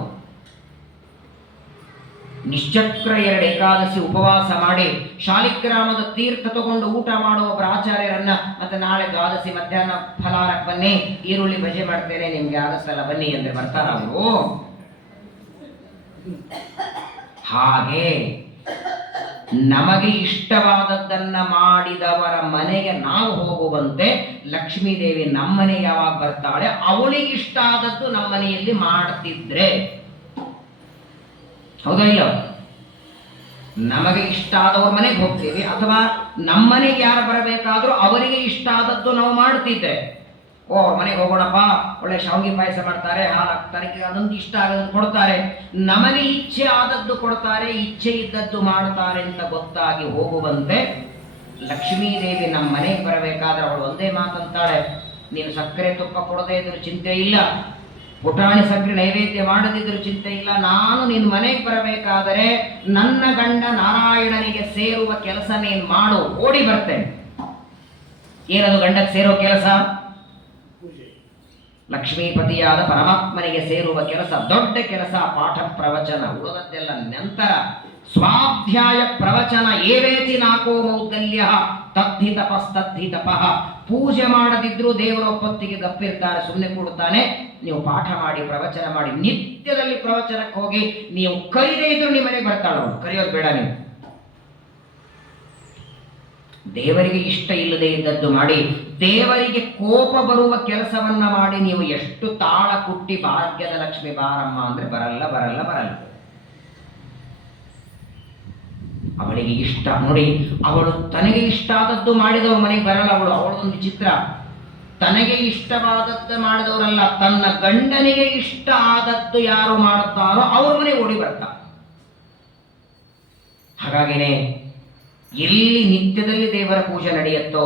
ನಿಶ್ಚಕ್ರ 2 ಏಕಾದಶಿ ಉಪವಾಸ ಮಾಡಿ ಶಾಲಿಗ್ರಾಮದ ತೀರ್ಥ ತಗೊಂಡು ಊಟ ಮಾಡುವ ಒಬ್ಬರ ಆಚಾರ್ಯರನ್ನ, ಮತ್ತೆ ನಾಳೆ ದ್ವಾದಶಿ ಮಧ್ಯಾಹ್ನ ಫಲಾರಕ್ಕೆ ಬನ್ನಿ, ಈರುಳ್ಳಿ ಭಜೆ ಮಾಡ್ತೇನೆ ನಿಮ್ಗೆ ಆಗತ್ತಲ್ಲ ಬನ್ನಿ ಅಂದ್ರೆ ಬರ್ತಾರ ಅವರು? ಹಾಗೆ ನಮಗೆ ಇಷ್ಟವಾದದ್ದನ್ನ ಮಾಡಿದವರ ಮನೆಗೆ ನಾವು ಹೋಗುವಂತೆ ಲಕ್ಷ್ಮೀದೇವಿ ನಮ್ಮನೆಗೆ ಯಾವಾಗ ಬರ್ತಾಳೆ, ಅವಳಿಗೆ ಇಷ್ಟ ಆದದ್ದು ನಮ್ಮ ಮನೆಯಲ್ಲಿ ಮಾಡ್ತಿದ್ರೆ, ಹೌದಾ ಇಲ್ಲ? ನಮಗೆ ಇಷ್ಟ ಆದವ್ರ ಮನೆಗೆ ಹೋಗ್ತೀವಿ, ಅಥವಾ ನಮ್ಮನೆಗೆ ಯಾರು ಬರಬೇಕಾದ್ರೂ ಅವರಿಗೆ ಇಷ್ಟ ಆದದ್ದು ನಾವು ಮಾಡ್ತಿದ್ದೆ, ಅವ್ರ ಮನೆಗೆ ಹೋಗೋಣಪ್ಪ, ಒಳ್ಳೆ ಶಾವಿಗೆ ಪಾಯಸ ಮಾಡ್ತಾರೆ, ಹಾಲು ಹಾಕ್ತಾರೆ, ಅದೊಂದು ಇಷ್ಟ ಆಗೋದನ್ನು ಕೊಡ್ತಾರೆ, ನಮಗೆ ಇಚ್ಛೆ ಆದದ್ದು ಕೊಡ್ತಾರೆ, ಇಚ್ಛೆ ಇದ್ದದ್ದು ಮಾಡ್ತಾರೆ ಅಂತ ಗೊತ್ತಾಗಿ ಹೋಗುವಂತೆ ಲಕ್ಷ್ಮೀದೇವಿ ನಮ್ಮ ಮನೆಗೆ ಬರಬೇಕಾದ್ರೆ ಅವಳು ಒಂದೇ ಮಾತಂತಾಳೆ, ನೀನು ಸಕ್ಕರೆ ತುಪ್ಪ ಕೊಡದೇ ಇದ್ರೂ ಚಿಂತೆ ಇಲ್ಲ, ಪುಟಾಣಿ ಸಕ್ಕರೆ ನೈವೇದ್ಯ ಮಾಡದಿದ್ರೂ ಚಿಂತೆ ಇಲ್ಲ, ನಾನು ನಿನ್ನ ಮನೆಗೆ ಬರಬೇಕಾದರೆ ನನ್ನ ಗಂಡ ನಾರಾಯಣನಿಗೆ ಸೇರುವ ಕೆಲಸ ನೀನು ಮಾಡು, ಓಡಿ ಬರ್ತೇನೆ. ಏನದು ಗಂಡಕ್ಕೆ ಸೇರೋ ಕೆಲಸ? ಲಕ್ಷ್ಮೀಪತಿಯಾದ ಪರಮಾತ್ಮನಿಗೆ ಸೇರುವ ಕೆಲಸ, ದೊಡ್ಡ ಕೆಲಸ ಪಾಠ ಪ್ರವಚನ. ಉಳಿದದ್ದೆಲ್ಲ ನಂತರ. ಸ್ವಾಧ್ಯಾಯ ಪ್ರವಚನ ಏವೇತಿ ನಾಕೋ ಮೌದ್ಗಲ್ಯ ತದ್ಧಿ ತಪಸ್ತದ್ಧಿ ತಪಃ. ಪೂಜೆ ಮಾಡದಿದ್ರು ದೇವರ ಒಪ್ಪತ್ತಿಗೆ ಗಪ್ಪಿರ್ತಾರೆ, ಸುಮ್ಮನೆ ಕೂಡುತ್ತಾನೆ. ನೀವು ಪಾಠ ಮಾಡಿ ಪ್ರವಚನ ಮಾಡಿ, ನಿತ್ಯದಲ್ಲಿ ಪ್ರವಚನಕ್ಕೆ ಹೋಗಿ ನೀವು ಕರೀದೇ ಇದ್ರು ನಿಮ್ಮ ಮನೆಗೆ ಬರ್ತಾಳು, ಕರೆಯೋದು ಬೇಡ ನೀವು. ದೇವರಿಗೆ ಇಷ್ಟ ಇಲ್ಲದೆ ಇದ್ದದ್ದು ಮಾಡಿ, ದೇವರಿಗೆ ಕೋಪ ಬರುವ ಕೆಲಸವನ್ನ ಮಾಡಿ ನೀವು ಎಷ್ಟು ತಾಳ ಕುಟ್ಟಿ ಭಾಗ್ಯದ ಲಕ್ಷ್ಮಿ ಬಾರಮ್ಮ ಅಂದ್ರೆ ಬರಲ್ಲ ಬರಲ್ಲ ಬರಲ್ಲ. ಅವಳಿಗೆ ಇಷ್ಟ ನೋಡಿ, ಅವಳು ತನಗೆ ಇಷ್ಟ ಆದದ್ದು ಮಾಡಿದವ್ರ ಮನೆಗೆ ಬರಲ್ಲ. ಅವಳೊಂದು ವಿಚಿತ್ರ, ತನಗೆ ಇಷ್ಟವಾದದ್ದು ಮಾಡಿದವರಲ್ಲ, ತನ್ನ ಗಂಡನಿಗೆ ಇಷ್ಟ ಆದದ್ದು ಯಾರು ಮಾಡುತ್ತಾರೋ ಅವ್ರ ಮನೆಗೆ ಓಡಿ ಬರ್ತಾ. ಹಾಗಾಗಿನೇ ಎಲ್ಲಿ ನಿತ್ಯದಲ್ಲಿ ದೇವರ ಪೂಜೆ ನಡೆಯುತ್ತೋ,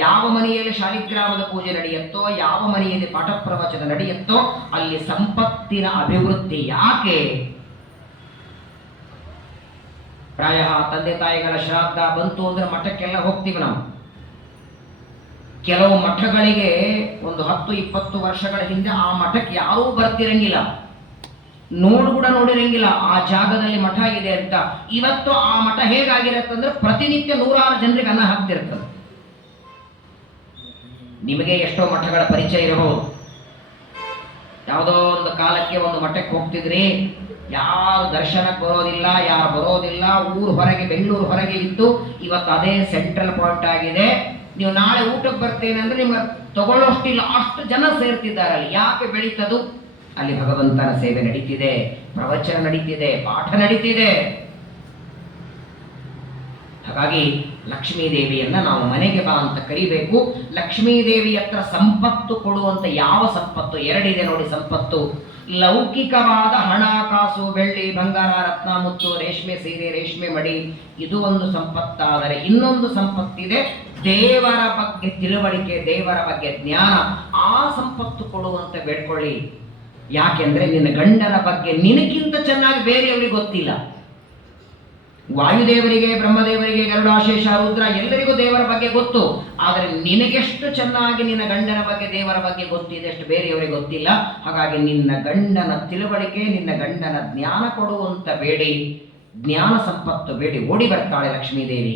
ಯಾವ ಮನೆಯಲ್ಲಿ ಶಾಲಿಗ್ರಾಮದ ಪೂಜೆ ನಡೆಯುತ್ತೋ, ಯಾವ ಮನೆಯಲ್ಲಿ ಪಾಠ ಪ್ರವಚನ ನಡೆಯುತ್ತೋ ಅಲ್ಲಿ ಸಂಪತ್ತಿನ ಅಭಿವೃದ್ಧಿ. ಯಾಕೆ? ಪ್ರಾಯ ತಂದೆ ತಾಯಿಗಳ ಶ್ರಾದ್ದ ಬಂತು ಅಂದ್ರೆ ಮಠಕ್ಕೆಲ್ಲ ಹೋಗ್ತೀವಿ ನಾವು. ಕೆಲವು ಮಠಗಳಿಗೆ ಒಂದು 10-20 ವರ್ಷಗಳ ಹಿಂದೆ ಆ ಮಠಕ್ಕೆ ಯಾರೂ ಬರ್ತಿರಂಗಿಲ್ಲ, ಕೂಡ ನೋಡಿರಂಗಿಲ್ಲ ಆ ಜಾಗದಲ್ಲಿ ಮಠ ಇದೆ ಅಂತ. ಇವತ್ತು ಆ ಮಠ ಹೇಗಾಗಿರತ್ತಂದ್ರೆ ಪ್ರತಿನಿತ್ಯ 100 ಜನರಿಗೆ ಅನ್ನ ಹಾಕ್ತಿರ್ತದೆ. ನಿಮಗೆ ಎಷ್ಟೋ ಮಠಗಳ ಪರಿಚಯ ಇರಬಹುದು. ಯಾವುದೋ ಒಂದು ಕಾಲಕ್ಕೆ ಒಂದು ಮಠಕ್ಕೆ ಹೋಗ್ತಿದ್ರಿ, ಯಾರು ದರ್ಶನಕ್ಕೆ ಬರೋದಿಲ್ಲ, ಯಾರು ಬರೋದಿಲ್ಲ, ಊರು ಹೊರಗೆ ಬೆಂಗಳೂರು ಹೊರಗೆ ಇತ್ತು. ಇವತ್ತು ಅದೇ ಸೆಂಟ್ರಲ್ ಪಾಯಿಂಟ್ ಆಗಿದೆ. ನೀವು ನಾಳೆ ಊಟಕ್ಕೆ ಬರ್ತೇನೆ ಅಂದ್ರೆ ನಿಮ್ಗೆ ತಗೊಳ್ಳೋಷ್ಟಿಲ್ಲ, ಅಷ್ಟು ಜನ ಸೇರ್ತಿದ್ದಾರೆ ಅಲ್ಲಿ. ಯಾಕೆ ಬೆಳೀತದು? ಅಲ್ಲಿ ಭಗವಂತನ ಸೇವೆ ನಡೀತಿದೆ, ಪ್ರವಚನ ನಡೀತಿದೆ, ಪಾಠ ನಡೀತಿದೆ. ಹಾಗಾಗಿ ಲಕ್ಷ್ಮೀದೇವಿಯನ್ನ ನಾವು ಮನೆಗೆ ಬಾ ಅಂತ ಕರಿಬೇಕು. ಲಕ್ಷ್ಮೀದೇವಿ ಹತ್ರ ಸಂಪತ್ತು ಕೊಡುವಂತ ಯಾವ ಸಂಪತ್ತು? 2 ಇದೆ ನೋಡಿ ಸಂಪತ್ತು. ಲೌಕಿಕವಾದ ಹಣ, ಕಾಸು, ಬೆಳ್ಳಿ, ಬಂಗಾರ, ರತ್ನ, ಮುತ್ತು, ರೇಷ್ಮೆ ಸೀರೆ, ರೇಷ್ಮೆ ಮಡಿ, ಇದು ಒಂದು ಸಂಪತ್ತಾದರೆ ಇನ್ನೊಂದು ಸಂಪತ್ತಿದೆ ದೇವರ ಬಗ್ಗೆ ತಿಳುವಳಿಕೆ, ದೇವರ ಬಗ್ಗೆ ಜ್ಞಾನ. ಆ ಸಂಪತ್ತು ಕೊಡುವಂತೆ ಬೇಡ್ಕೊಳ್ಳಿ. ಯಾಕೆಂದ್ರೆ ನಿನ್ನ ಗಂಡನ ಬಗ್ಗೆ ನಿನಗಿಂತ ಚೆನ್ನಾಗಿ ಬೇರೆಯವರಿಗೆ ಗೊತ್ತಿಲ್ಲ. ವಾಯುದೇವರಿಗೆ, ಬ್ರಹ್ಮದೇವರಿಗೆ, ಗರುಡಾಶೇಷ, ರುದ್ರ ಎಲ್ಲರಿಗೂ ದೇವರ ಬಗ್ಗೆ ಗೊತ್ತು. ಆದರೆ ನಿನಗೆಷ್ಟು ಚೆನ್ನಾಗಿ ನಿನ್ನ ಗಂಡನ ಬಗ್ಗೆ ದೇವರ ಬಗ್ಗೆ ಗೊತ್ತಿದೆ ಅಷ್ಟು ಬೇರೆಯವರಿಗೆ ಗೊತ್ತಿಲ್ಲ. ಹಾಗಾಗಿ ನಿನ್ನ ಗಂಡನ ತಿಳುವಳಿಕೆ, ನಿನ್ನ ಗಂಡನ ಜ್ಞಾನ ಕೊಡುವಂತ ಬೇಡಿ, ಜ್ಞಾನ ಸಂಪತ್ತು ಬೇಡಿ ಓಡಿ ಬರ್ತಾಳೆ ಲಕ್ಷ್ಮೀದೇವಿ.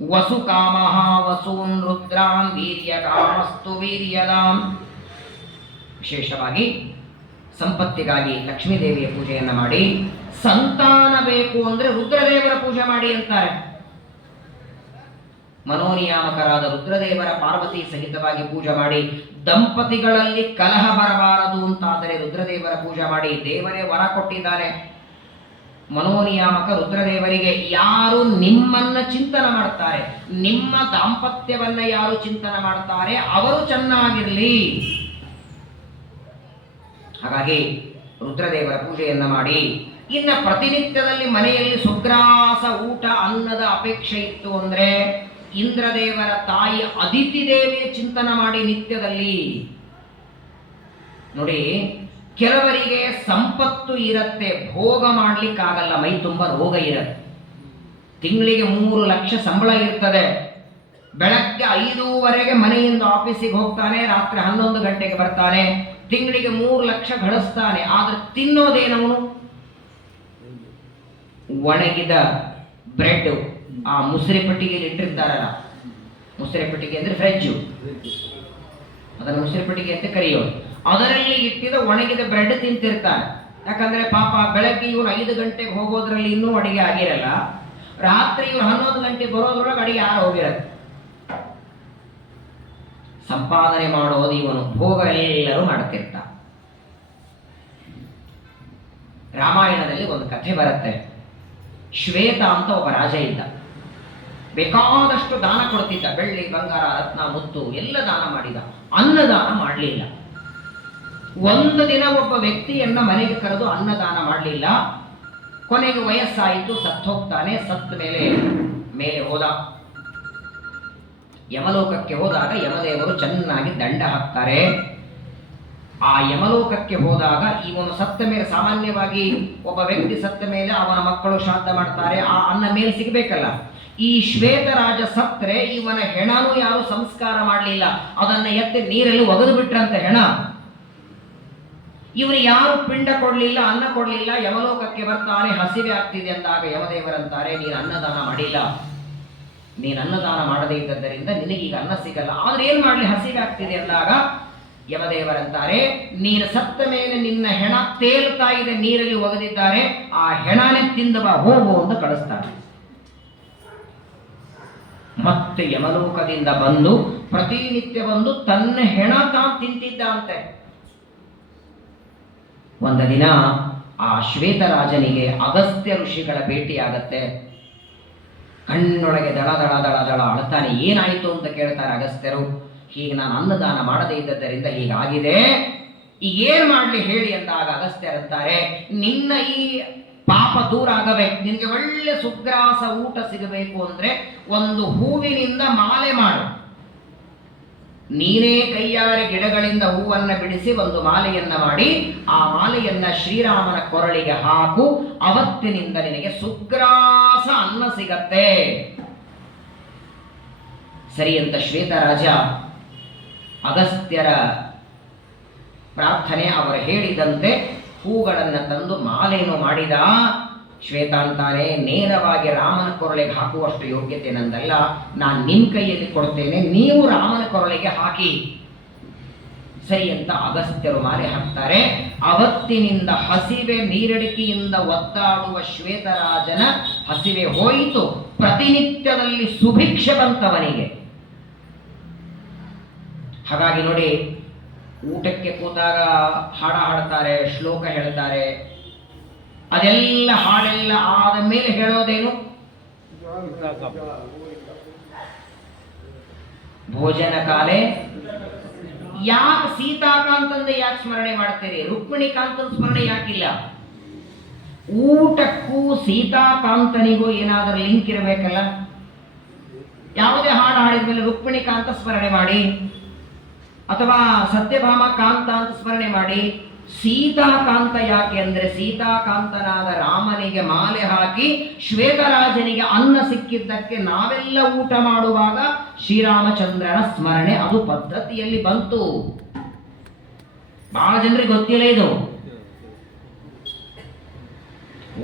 ವಸು ಕಾಮಃ ವಸೂನ್ ರುದ್ರಾನ್ ವೀರ್ಯ ಕಾಮಸ್ತು ವೀರ್ಯದಾಂ. ವಿಶೇಷವಾಗಿ ಸಂಪತ್ತಿಗಾಗಿ ಲಕ್ಷ್ಮೀದೇವಿಯ ಪೂಜೆಯನ್ನು ಮಾಡಿ, ಸಂತಾನ ಬೇಕು ಅಂದ್ರೆ ರುದ್ರದೇವರ ಪೂಜೆ ಮಾಡಿ ಅಂತಾರೆ. ಮನೋನಿಯಾಮಕರಾದ ರುದ್ರದೇವರ ಪಾರ್ವತಿ ಸಹಿತವಾಗಿ ಪೂಜೆ ಮಾಡಿ, ದಂಪತಿಗಳಲ್ಲಿ ಕಲಹ ಬರಬಾರದು ಅಂತಾದರೆ ರುದ್ರದೇವರ ಪೂಜೆ ಮಾಡಿ. ದೇವರೇ ವರ ಕೊಟ್ಟಿದ್ದಾನೆ ಮನೋನಿಯಾಮಕ ರುದ್ರದೇವರಿಗೆ. ಯಾರು ನಿಮ್ಮನ್ನ ಚಿಂತನೆ ಮಾಡ್ತಾರೆ, ನಿಮ್ಮ ದಾಂಪತ್ಯವನ್ನ ಯಾರು ಚಿಂತನೆ ಮಾಡ್ತಾರೆ ಅವರು ಚೆನ್ನಾಗಿರ್ಲಿ. ಹಾಗಾಗಿ ರುದ್ರದೇವರ ಪೂಜೆಯನ್ನ ಮಾಡಿ. ಇನ್ನು ಪ್ರತಿನಿತ್ಯದಲ್ಲಿ ಮನೆಯಲ್ಲಿ ಸುಗ್ರಾಸ ಊಟ ಅನ್ನದ ಅಪೇಕ್ಷೆ ಇತ್ತು ಅಂದ್ರೆ ಇಂದ್ರದೇವರ ತಾಯಿ ಅದಿತಿ ದೇವಿಯ ಚಿಂತನ ಮಾಡಿ ನಿತ್ಯದಲ್ಲಿ. ನೋಡಿ, ಕೆಲವರಿಗೆ ಸಂಪತ್ತು ಇರತ್ತೆ, ಭೋಗ ಮಾಡ್ಲಿಕ್ಕಾಗಲ್ಲ, ಮೈ ತುಂಬ ರೋಗ ಇರತ್ತೆ. ತಿಂಗಳಿಗೆ 3 ಲಕ್ಷ ಸಂಬಳ ಇರ್ತದೆ, ಬೆಳಗ್ಗೆ 5:30ಗೆ ಮನೆಯಿಂದ ಆಫೀಸಿಗೆ ಹೋಗ್ತಾನೆ, ರಾತ್ರಿ 11 ಗಂಟೆಗೆ ಬರ್ತಾನೆ, ತಿಂಗಳಿಗೆ 3 ಲಕ್ಷ ಗಳಿಸ್ತಾನೆ. ಆದ್ರೆ ತಿನ್ನೋದೇನವನು? ಒಣಗಿದ ಬ್ರೆಡ್, ಆ ಮುಸುರೆ ಪೆಟ್ಟಿಗೆಯಲ್ಲಿ ಇಟ್ಟಿರ್ತಾರಲ್ಲ, ಮುಸುರೆ ಪೆಟ್ಟಿಗೆ ಅಂದ್ರೆ ಫ್ರಿಡ್ಜು, ಅದನ್ನು ಮುಸುರೆ ಪೆಟ್ಟಿಗೆ ಅಂತ ಕರೆಯೋದು, ಅದರಲ್ಲಿ ಇಟ್ಟಿದ ಒಣಗಿದ ಬ್ರೆಡ್ ತಿಂತಿರ್ತಾನೆ. ಯಾಕಂದ್ರೆ ಪಾಪ ಬೆಳಗ್ಗೆ ಇವನು 5 ಗಂಟೆಗೆ ಹೋಗೋದ್ರಲ್ಲಿ ಇನ್ನೂ ಅಡಿಗೆ ಆಗಿರಲ್ಲ, ರಾತ್ರಿ ಇವ್ರು 11 ಗಂಟೆಗೆ ಬರೋದ್ರೊಳಗೆ ಅಡಿಗೆ ಯಾರು ಹೋಗಿರತ್ತೆ. ಸಂಪಾದನೆ ಮಾಡೋದು ಇವನು, ಭೋಗ ಎಲ್ಲರೂ ಮಾಡ್ತಿರ್ತ. ರಾಮಾಯಣದಲ್ಲಿ ಒಂದು ಕಥೆ ಬರುತ್ತೆ. ಶ್ವೇತ ಅಂತ ಒಬ್ಬ ರಾಜ ಇದ್ದ, ಬೇಕಾದಷ್ಟು ದಾನ ಕೊಡ್ತಿದ್ದ, ಬೆಳ್ಳಿ ಬಂಗಾರ ರತ್ನ ಮುತ್ತು ಎಲ್ಲ ದಾನ ಮಾಡಿದ, ಅನ್ನದಾನ ಮಾಡಲಿಲ್ಲ. ಒಂದು ದಿನ ಒಬ್ಬ ವ್ಯಕ್ತಿಯನ್ನ ಮನೆಗೆ ಕರೆದು ಅನ್ನದಾನ ಮಾಡಲಿಲ್ಲ. ಕೊನೆಗೆ ವಯಸ್ಸಾಯಿತು, ಸತ್ತು ಹೋಗ್ತಾನೆ. ಸತ್ತ ಮೇಲೆ ಹೋದ, ಯಮಲೋಕಕ್ಕೆ ಹೋದಾಗ ಯಮದೇವರು ಚೆನ್ನಾಗಿ ದಂಡ ಹಾಕ್ತಾರೆ. ಆ ಯಮಲೋಕಕ್ಕೆ ಹೋದಾಗ ಇವನು ಸತ್ತ ಮೇಲೆ, ಸಾಮಾನ್ಯವಾಗಿ ಒಬ್ಬ ವ್ಯಕ್ತಿ ಸತ್ತ ಮೇಲೆ ಅವನ ಮಕ್ಕಳು ಶ್ರಾದ್ದ ಮಾಡ್ತಾರೆ, ಆ ಅನ್ನ ಮೇಲೆ ಸಿಗಬೇಕಲ್ಲ. ಈ ಶ್ವೇತರಾಜ ಸತ್ತರೆ ಇವನ ಹೆಣನೂ ಯಾರು ಸಂಸ್ಕಾರ ಮಾಡಲಿಲ್ಲ, ಅದನ್ನ ಎತ್ತಿ ನೀರಲ್ಲಿ ಒಗೆದು ಬಿಟ್ರಂತೆ ಹೆಣ. ಇವನು ಯಾರು ಪಿಂಡ ಕೊಡ್ಲಿಲ್ಲ, ಅನ್ನ ಕೊಡ್ಲಿಲ್ಲ. ಯಮಲೋಕಕ್ಕೆ ಬರ್ತಾನೆ, ಹಸಿವೆ ಆಗ್ತಿದೆ ಅಂದಾಗ ಯಮದೇವರಂತಾರೆ, ನೀನು ಅನ್ನದಾನ ಮಾಡಿಲ್ಲ, ನೀನು ಅನ್ನದಾನ ಮಾಡದೇ ಇದ್ದದ್ದರಿಂದ ನಿನಗೀಗ ಅನ್ನ ಸಿಗಲ್ಲ. ಆದ್ರೆ ಏನ್ ಮಾಡ್ಲಿ, ಹಸಿವೆ ಆಗ್ತಿದೆ ಅಂದಾಗ ಯಮದೇವರಂತಾರೆ, ನೀನು ಸತ್ತ ಮೇಲೆ ನಿನ್ನ ಹೆಣ ತೇಲ್ತಾ ಇದೆ, ನೀರಲ್ಲಿ ಒಗೆದಿದ್ದಾರೆ, ಆ ಹೆಣನೇ ತಿಂದ ಬಾ, ಹೋಗು ಅಂತ ಕಳಿಸ್ತಾರೆ. ಮತ್ತೆ ಯಮಲೋಕದಿಂದ ಬಂದು ಪ್ರತಿನಿತ್ಯ ಬಂದು ತನ್ನ ಹೆಣ ತಾನು ತಿಂತಿದ್ದ ಅಂತೆ. ಒಂದು ದಿನ ಆ ಶ್ವೇತರಾಜನಿಗೆ ಅಗಸ್ತ್ಯ ಋಷಿಗಳ ಭೇಟಿಯಾಗತ್ತೆ. ಕಣ್ಣೊಳಗೆ ದಳ ದಳ ದಳ ದಳ ಅಳ್ತಾನೆ. ಏನಾಯಿತು ಅಂತ ಕೇಳ್ತಾರೆ ಅಗಸ್ತ್ಯರು. ಹೀಗೆ ನಾನು ಅನ್ನದಾನ ಮಾಡದೇ ಇದ್ದದ್ದರಿಂದ ಹೀಗಾಗಿದೆ, ಈಗ ಏನ್ ಮಾಡ್ಲಿ ಹೇಳಿ ಅಂದಾಗ ಅಗಸ್ತ್ಯರಂತಾರೆ, ನಿನ್ನ ಈ ಪಾಪ ದೂರ ಆಗಬೇಕು, ನಿನ್ಗೆ ಒಳ್ಳೆ ಸುಗ್ರಾಸ ಊಟ ಸಿಗಬೇಕು ಅಂದ್ರೆ ಒಂದು ಹೂವಿನಿಂದ ಮಾಲೆ ಮಾಡು. ನೀನೇ ಕೈಯಾರೆ ಗಿಡಗಳಿಂದ ಹೂವನ್ನ ಬಿಡಿಸಿ ಒಂದು ಮಾಲೆಯನ್ನ ಮಾಡಿ, ಆ ಮಾಲೆಯನ್ನ ಶ್ರೀರಾಮನ ಕೊರಳಿಗೆ ಹಾಕು, ಅವತ್ತಿನಿಂದ ನಿನಗೆ ಸುಗ್ರಾಸ ಅನ್ನ ಸಿಗತ್ತೆ. ಸರಿ ಅಂತ ಶ್ವೇತರಾಜ ಅಗಸ್ತ್ಯರ ಪ್ರಾರ್ಥನೆ, ಅವರು ಹೇಳಿದಂತೆ ಹೂಗಳನ್ನು ತಂದು ಮಾಲೆಯನ್ನು ಮಾಡಿದ. ಶ್ವೇತ ಅಂತಾನೆ, ನೇರವಾಗಿ ರಾಮನ ಕೊರಳಿಗೆ ಹಾಕುವಷ್ಟು ಯೋಗ್ಯತೆ ನಂದಲ್ಲ, ನಾನು ನಿಮ್ಮ ಕೈಯಲ್ಲಿ ಕೊಡ್ತೇನೆ, ನೀವು ರಾಮನ ಕೊರಳಿಗೆ ಹಾಕಿ. ಸರಿ ಅಂತ ಅಗಸ್ತ್ಯರು ಮಾಲೆ ಹಾಕ್ತಾರೆ. ಅವತ್ತಿನಿಂದ ಹಸಿವೆ ನೀರಡಿಕೆಯಿಂದ ಒದ್ದಾಡುವ ಶ್ವೇತರಾಜನ ಹಸಿವೆ ಹೋಯಿತು. ಪ್ರತಿನಿತ್ಯದಲ್ಲಿ ಸುಭಿಕ್ಷೆ ಬಂತವನಿಗೆ. ಹಾಗಾಗಿ ನೋಡಿ, ಊಟಕ್ಕೆ ಕೂತಾಗ ಹಾಡ ಹಾಡ್ತಾರೆ, ಶ್ಲೋಕ ಹೇಳ್ತಾರೆ, ಅದೆಲ್ಲ ಹಾಡೆಲ್ಲ ಆದ ಮೇಲೆ ಹೇಳೋದೇನು? ಭೋಜನ ಕಾಲೇ. ಯಾಕೆ ಸೀತಾಕಾಂತಂದ ಯಾಕೆ ಸ್ಮರಣೆ ಮಾಡ್ತೀರಿ? ರುಕ್ಮಿಣಿಕಾಂತನ ಸ್ಮರಣೆ ಯಾಕಿಲ್ಲ? ಊಟಕ್ಕೂ ಸೀತಾಕಾಂತನಿಗೂ ಏನಾದರೂ ಲಿಂಕ್ ಇರಬೇಕಲ್ಲ. ಯಾವುದೇ ಹಾಡು ಹಾಡಿದ ಮೇಲೆ ರುಕ್ಮಿಣಿಕಾಂತ ಸ್ಮರಣೆ ಮಾಡಿ, ಅಥವಾ ಸತ್ಯಭಾಮ ಕಾಂತ ಅಂತ ಸ್ಮರಣೆ ಮಾಡಿ. ಸೀತಾಕಾಂತ ಯಾಕೆ ಅಂದ್ರೆ, ಸೀತಾಕಾಂತನಾದ ರಾಮನಿಗೆ ಮಾಲೆ ಹಾಕಿ ಶ್ವೇತರಾಜನಿಗೆ ಅನ್ನ ಸಿಕ್ಕಿದ್ದಕ್ಕೆ ನಾವೆಲ್ಲ ಊಟ ಮಾಡುವಾಗ ಶ್ರೀರಾಮಚಂದ್ರನ ಸ್ಮರಣೆ ಅದು ಪದ್ಧತಿಯಲ್ಲಿ ಬಂತು. ಬಹಳ ಜನರಿಗೆ ಗೊತ್ತಿಲ್ಲ ಇದು.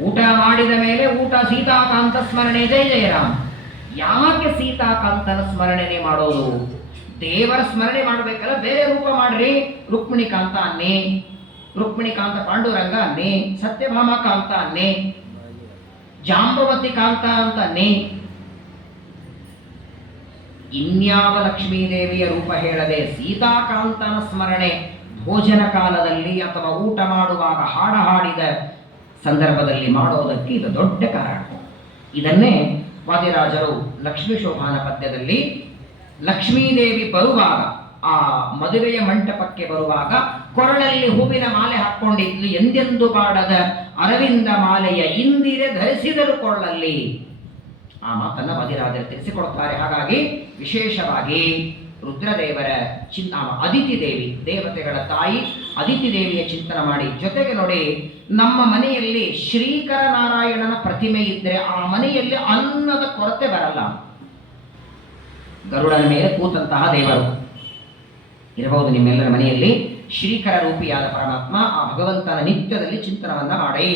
ಊಟ ಮಾಡಿದ ಮೇಲೆ ಊಟ ಸೀತಾಕಾಂತ ಸ್ಮರಣೆ, ಜಯ ಜಯರಾಮ್. ಯಾಕೆ ಸೀತಾಕಾಂತನ ಸ್ಮರಣೆ ಮಾಡೋದು? ದೇವರ ಸ್ಮರಣೆ ಮಾಡಬೇಕಲ್ಲ, ಬೇರೆ ರೂಪ ಮಾಡ್ರಿ. ರುಕ್ಮಿಣಿಕಾಂತ ಅನ್ನೇ, ರುಕ್ಮಿಣಿಕಾಂತ ಪಾಂಡುರಂಗ ಅನ್ನೇ, ಸತ್ಯಭಾಮ ಕಾಂತ ಅನ್ನೇ, ಜಾಂಬವತಿ ಕಾಂತ ಅಂತ ಅನ್ನೇ. ಇನ್ಯಾವ ಲಕ್ಷ್ಮೀದೇವಿಯ ರೂಪ ಹೇಳದೆ ಸೀತಾಕಾಂತನ ಸ್ಮರಣೆ ಭೋಜನ ಕಾಲದಲ್ಲಿ ಅಥವಾ ಊಟ ಮಾಡುವಾಗ ಹಾಡ ಹಾಡಿದ ಸಂದರ್ಭದಲ್ಲಿ ಮಾಡೋದಕ್ಕೆ ಇದು ದೊಡ್ಡ ಕಾರಣ. ಇದನ್ನೇ ವಾದಿರಾಜರು ಲಕ್ಷ್ಮೀ ಶೋಭಾನ ಪದ್ಯದಲ್ಲಿ ಲಕ್ಷ್ಮೀದೇವಿ ಬರುವಾಗ, ಆ ಮದುವೆಯ ಮಂಟಪಕ್ಕೆ ಬರುವಾಗ ಕೊರಳಲ್ಲಿ ಹೂವಿನ ಮಾಲೆ ಹಾಕ್ಕೊಂಡಿದ್ಲು. ಎಂದೆಂದು ಬಾಡದ ಅರವಿಂದ ಮಾಲೆಯ ಇಂದಿರೆ ಧರಿಸಿದರು ಕೊಳ್ಳಲ್ಲಿ. ಆ ಮಾತನ್ನು ವಾದಿರಾಜರು ತಿಳಿಸಿಕೊಡುತ್ತಾರೆ. ಹಾಗಾಗಿ ವಿಶೇಷವಾಗಿ ರುದ್ರದೇವರ ಅದಿತಿ ದೇವಿ, ದೇವತೆಗಳ ತಾಯಿ ಅದಿತಿ ದೇವಿಯ ಚಿಂತನೆ ಮಾಡಿ, ಜೊತೆಗೆ ನೋಡಿ ನಮ್ಮ ಮನೆಯಲ್ಲಿ ಶ್ರೀಕರ ನಾರಾಯಣನ ಪ್ರತಿಮೆ ಇದ್ದರೆ ಆ ಮನೆಯಲ್ಲಿ ಅನ್ನದ ಕೊರತೆ ಬರಲ್ಲ. ಗರುಡನ ಮೇಲೆ ಕೂತಂತಹ ದೇವರು ಇರಬಹುದು ನಿಮ್ಮೆಲ್ಲರ ಮನೆಯಲ್ಲಿ. ಶ್ರೀಕರ ರೂಪಿಯಾದ ಪರಮಾತ್ಮ ಆ ಭಗವಂತನ ನಿತ್ಯದಲ್ಲಿ ಚಿಂತನವನ್ನ ಮಾಡಿ.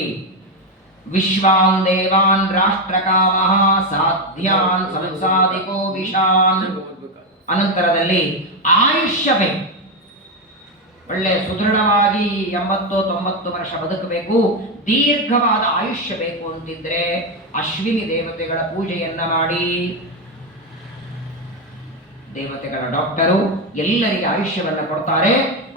ವಿಶ್ವಾನ್ ದೇವಾನ್ ರಾಷ್ಟ್ರಕಾಮಃ ಸಾಧ್ಯಾನ್ ಸಂಸಾದಿಕೋ ವಿಷಾನ್. ಅನಂತರದಲ್ಲಿ ಆಯುಷ್ಯ ಬೇಕು, ಒಳ್ಳೆ ಸುದೃಢವಾಗಿ 80-90 ವರ್ಷ ಬದುಕಬೇಕು, ದೀರ್ಘವಾದ ಆಯುಷ್ಯ ಬೇಕು ಅಂತಿದ್ರೆ ಅಶ್ವಿನಿ ದೇವತೆಗಳ ಪೂಜೆಯನ್ನ ಮಾಡಿ. ದೇವತೆಗಳ ಡಾಕ್ಟರು ಎಲ್ಲರಿಗೆ ಆಯುಷ್ಯವನ್ನು ಕೊಡ್ತಾರೆ.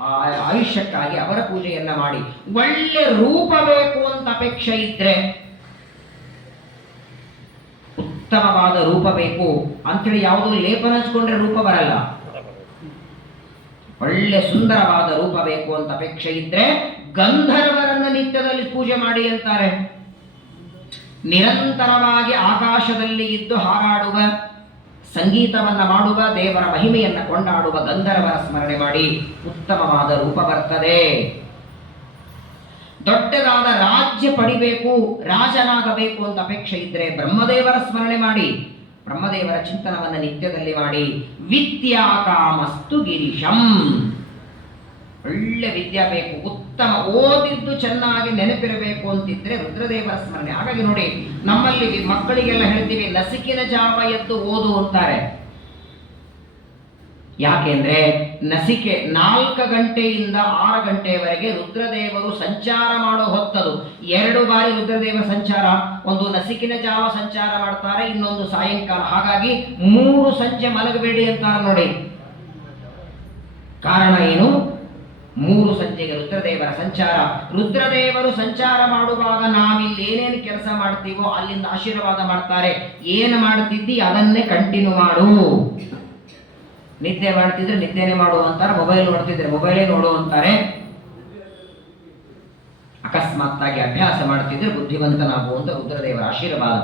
ಆ ಆಯುಷ್ಯಕ್ಕಾಗಿ ಅವರ ಪೂಜೆಯನ್ನ ಮಾಡಿ. ಒಳ್ಳೆ ರೂಪ ಬೇಕು ಅಂತ ಅಪೇಕ್ಷೆ ಇದ್ರೆ, ಉತ್ತಮವಾದ ರೂಪ ಬೇಕು ಅಂತೇಳಿ ಯಾವುದೋ ಲೇಪನ ಹಚ್ಕೊಂಡ್ರೆ ರೂಪ ಬರಲ್ಲ. ಒಳ್ಳೆ ಸುಂದರವಾದ ರೂಪ ಬೇಕು ಅಂತ ಅಪೇಕ್ಷೆ ಇದ್ರೆ ಗಂಧರ್ವರನ್ನ ನಿತ್ಯದಲ್ಲಿ ಪೂಜೆ ಮಾಡಿ ಅಂತಾರೆ. ನಿರಂತರವಾಗಿ ಆಕಾಶದಲ್ಲಿ ಇದ್ದು ಹಾರಾಡುವ, ಸಂಗೀತವನ್ನ ಮಾಡುವ, ದೇವರ ಮಹಿಮೆಯನ್ನ ಕೊಂಡಾಡುವ ಗಂಧರ್ವರ ಸ್ಮರಣೆ ಮಾಡಿ, ಉತ್ತಮವಾದ ರೂಪ ಬರ್ತದೆ. ದೊಡ್ಡದಾದ ರಾಜ್ಯ ಪಡಿಬೇಕು, ರಾಜನಾಗಬೇಕು ಅಂತ ಅಪೇಕ್ಷೆ ಇದ್ರೆ ಬ್ರಹ್ಮದೇವರ ಸ್ಮರಣೆ ಮಾಡಿ, ಬ್ರಹ್ಮದೇವರ ಚಿಂತನವನ್ನು ನಿತ್ಯದಲ್ಲಿ ಮಾಡಿ. ವಿದ್ಯಾ ಕಾಮಸ್ತು ಗಿರೀಶಂ. ಒಳ್ಳೆ ವಿದ್ಯಾ ಬೇಕು, ಉತ್ತಮ ಓದಿದ್ದು ಚೆನ್ನಾಗಿ ನೆನಪಿರಬೇಕು ಅಂತಿದ್ರೆ ರುದ್ರದೇವರ ಸ್ಮರಣೆ. ಹಾಗಾಗಿ ನೋಡಿ, ನಮ್ಮಲ್ಲಿ ಮಕ್ಕಳಿಗೆಲ್ಲ ಹೇಳ್ತೀವಿ ನಸಿಕಿನ ಜಾವ ಎದ್ದು ಓದು ಅಂತಾರೆ. ಯಾಕೆಂದ್ರೆ ನಸಿಕೆ 4 ಗಂಟೆಯಿಂದ 6 ಗಂಟೆಯವರೆಗೆ ರುದ್ರದೇವರು ಸಂಚಾರ ಮಾಡೋ ಹೊತ್ತದು. 2 ಬಾರಿ ರುದ್ರದೇವರ ಸಂಚಾರ, ಒಂದು ನಸಿಕಿನ ಜಾವ ಸಂಚಾರ ಮಾಡ್ತಾರೆ, ಇನ್ನೊಂದು ಸಾಯಂಕಾಲ. ಹಾಗಾಗಿ 3 ಸಂಜೆ ಮಲಗಬೇಡಿ ಅಂತಾರೆ ನೋಡಿ. ಕಾರಣ ಏನು? 3 ಸಂಜೆಗೆ ರುದ್ರದೇವರ ಸಂಚಾರ. ರುದ್ರದೇವರು ಸಂಚಾರ ಮಾಡುವಾಗ ನಾವಿಲ್ಲಿ ಏನೇನು ಕೆಲಸ ಮಾಡ್ತೀವೋ ಅಲ್ಲಿಂದ ಆಶೀರ್ವಾದ ಮಾಡ್ತಾರೆ. ಏನು ಮಾಡ್ತಿದ್ದಿ ಅದನ್ನೇ ಕಂಟಿನ್ಯೂ ಮಾಡು. ನಿದ್ದೆ ಮಾಡ್ತಿದ್ರೆ ನಿದ್ದೆನೆ ಮಾಡು ಅಂತಾರೆ, ಮೊಬೈಲ್ ನೋಡ್ತಿದ್ರೆ ಮೊಬೈಲೇ ನೋಡು ಅಂತಾರೆ. ಅಕಸ್ಮಾತ್ತಾಗಿ ಅಭ್ಯಾಸ ಮಾಡ್ತಿದ್ರೆ ಬುದ್ಧಿವಂತನಾಗುವಂತ ರುದ್ರದೇವರ ಆಶೀರ್ವಾದ.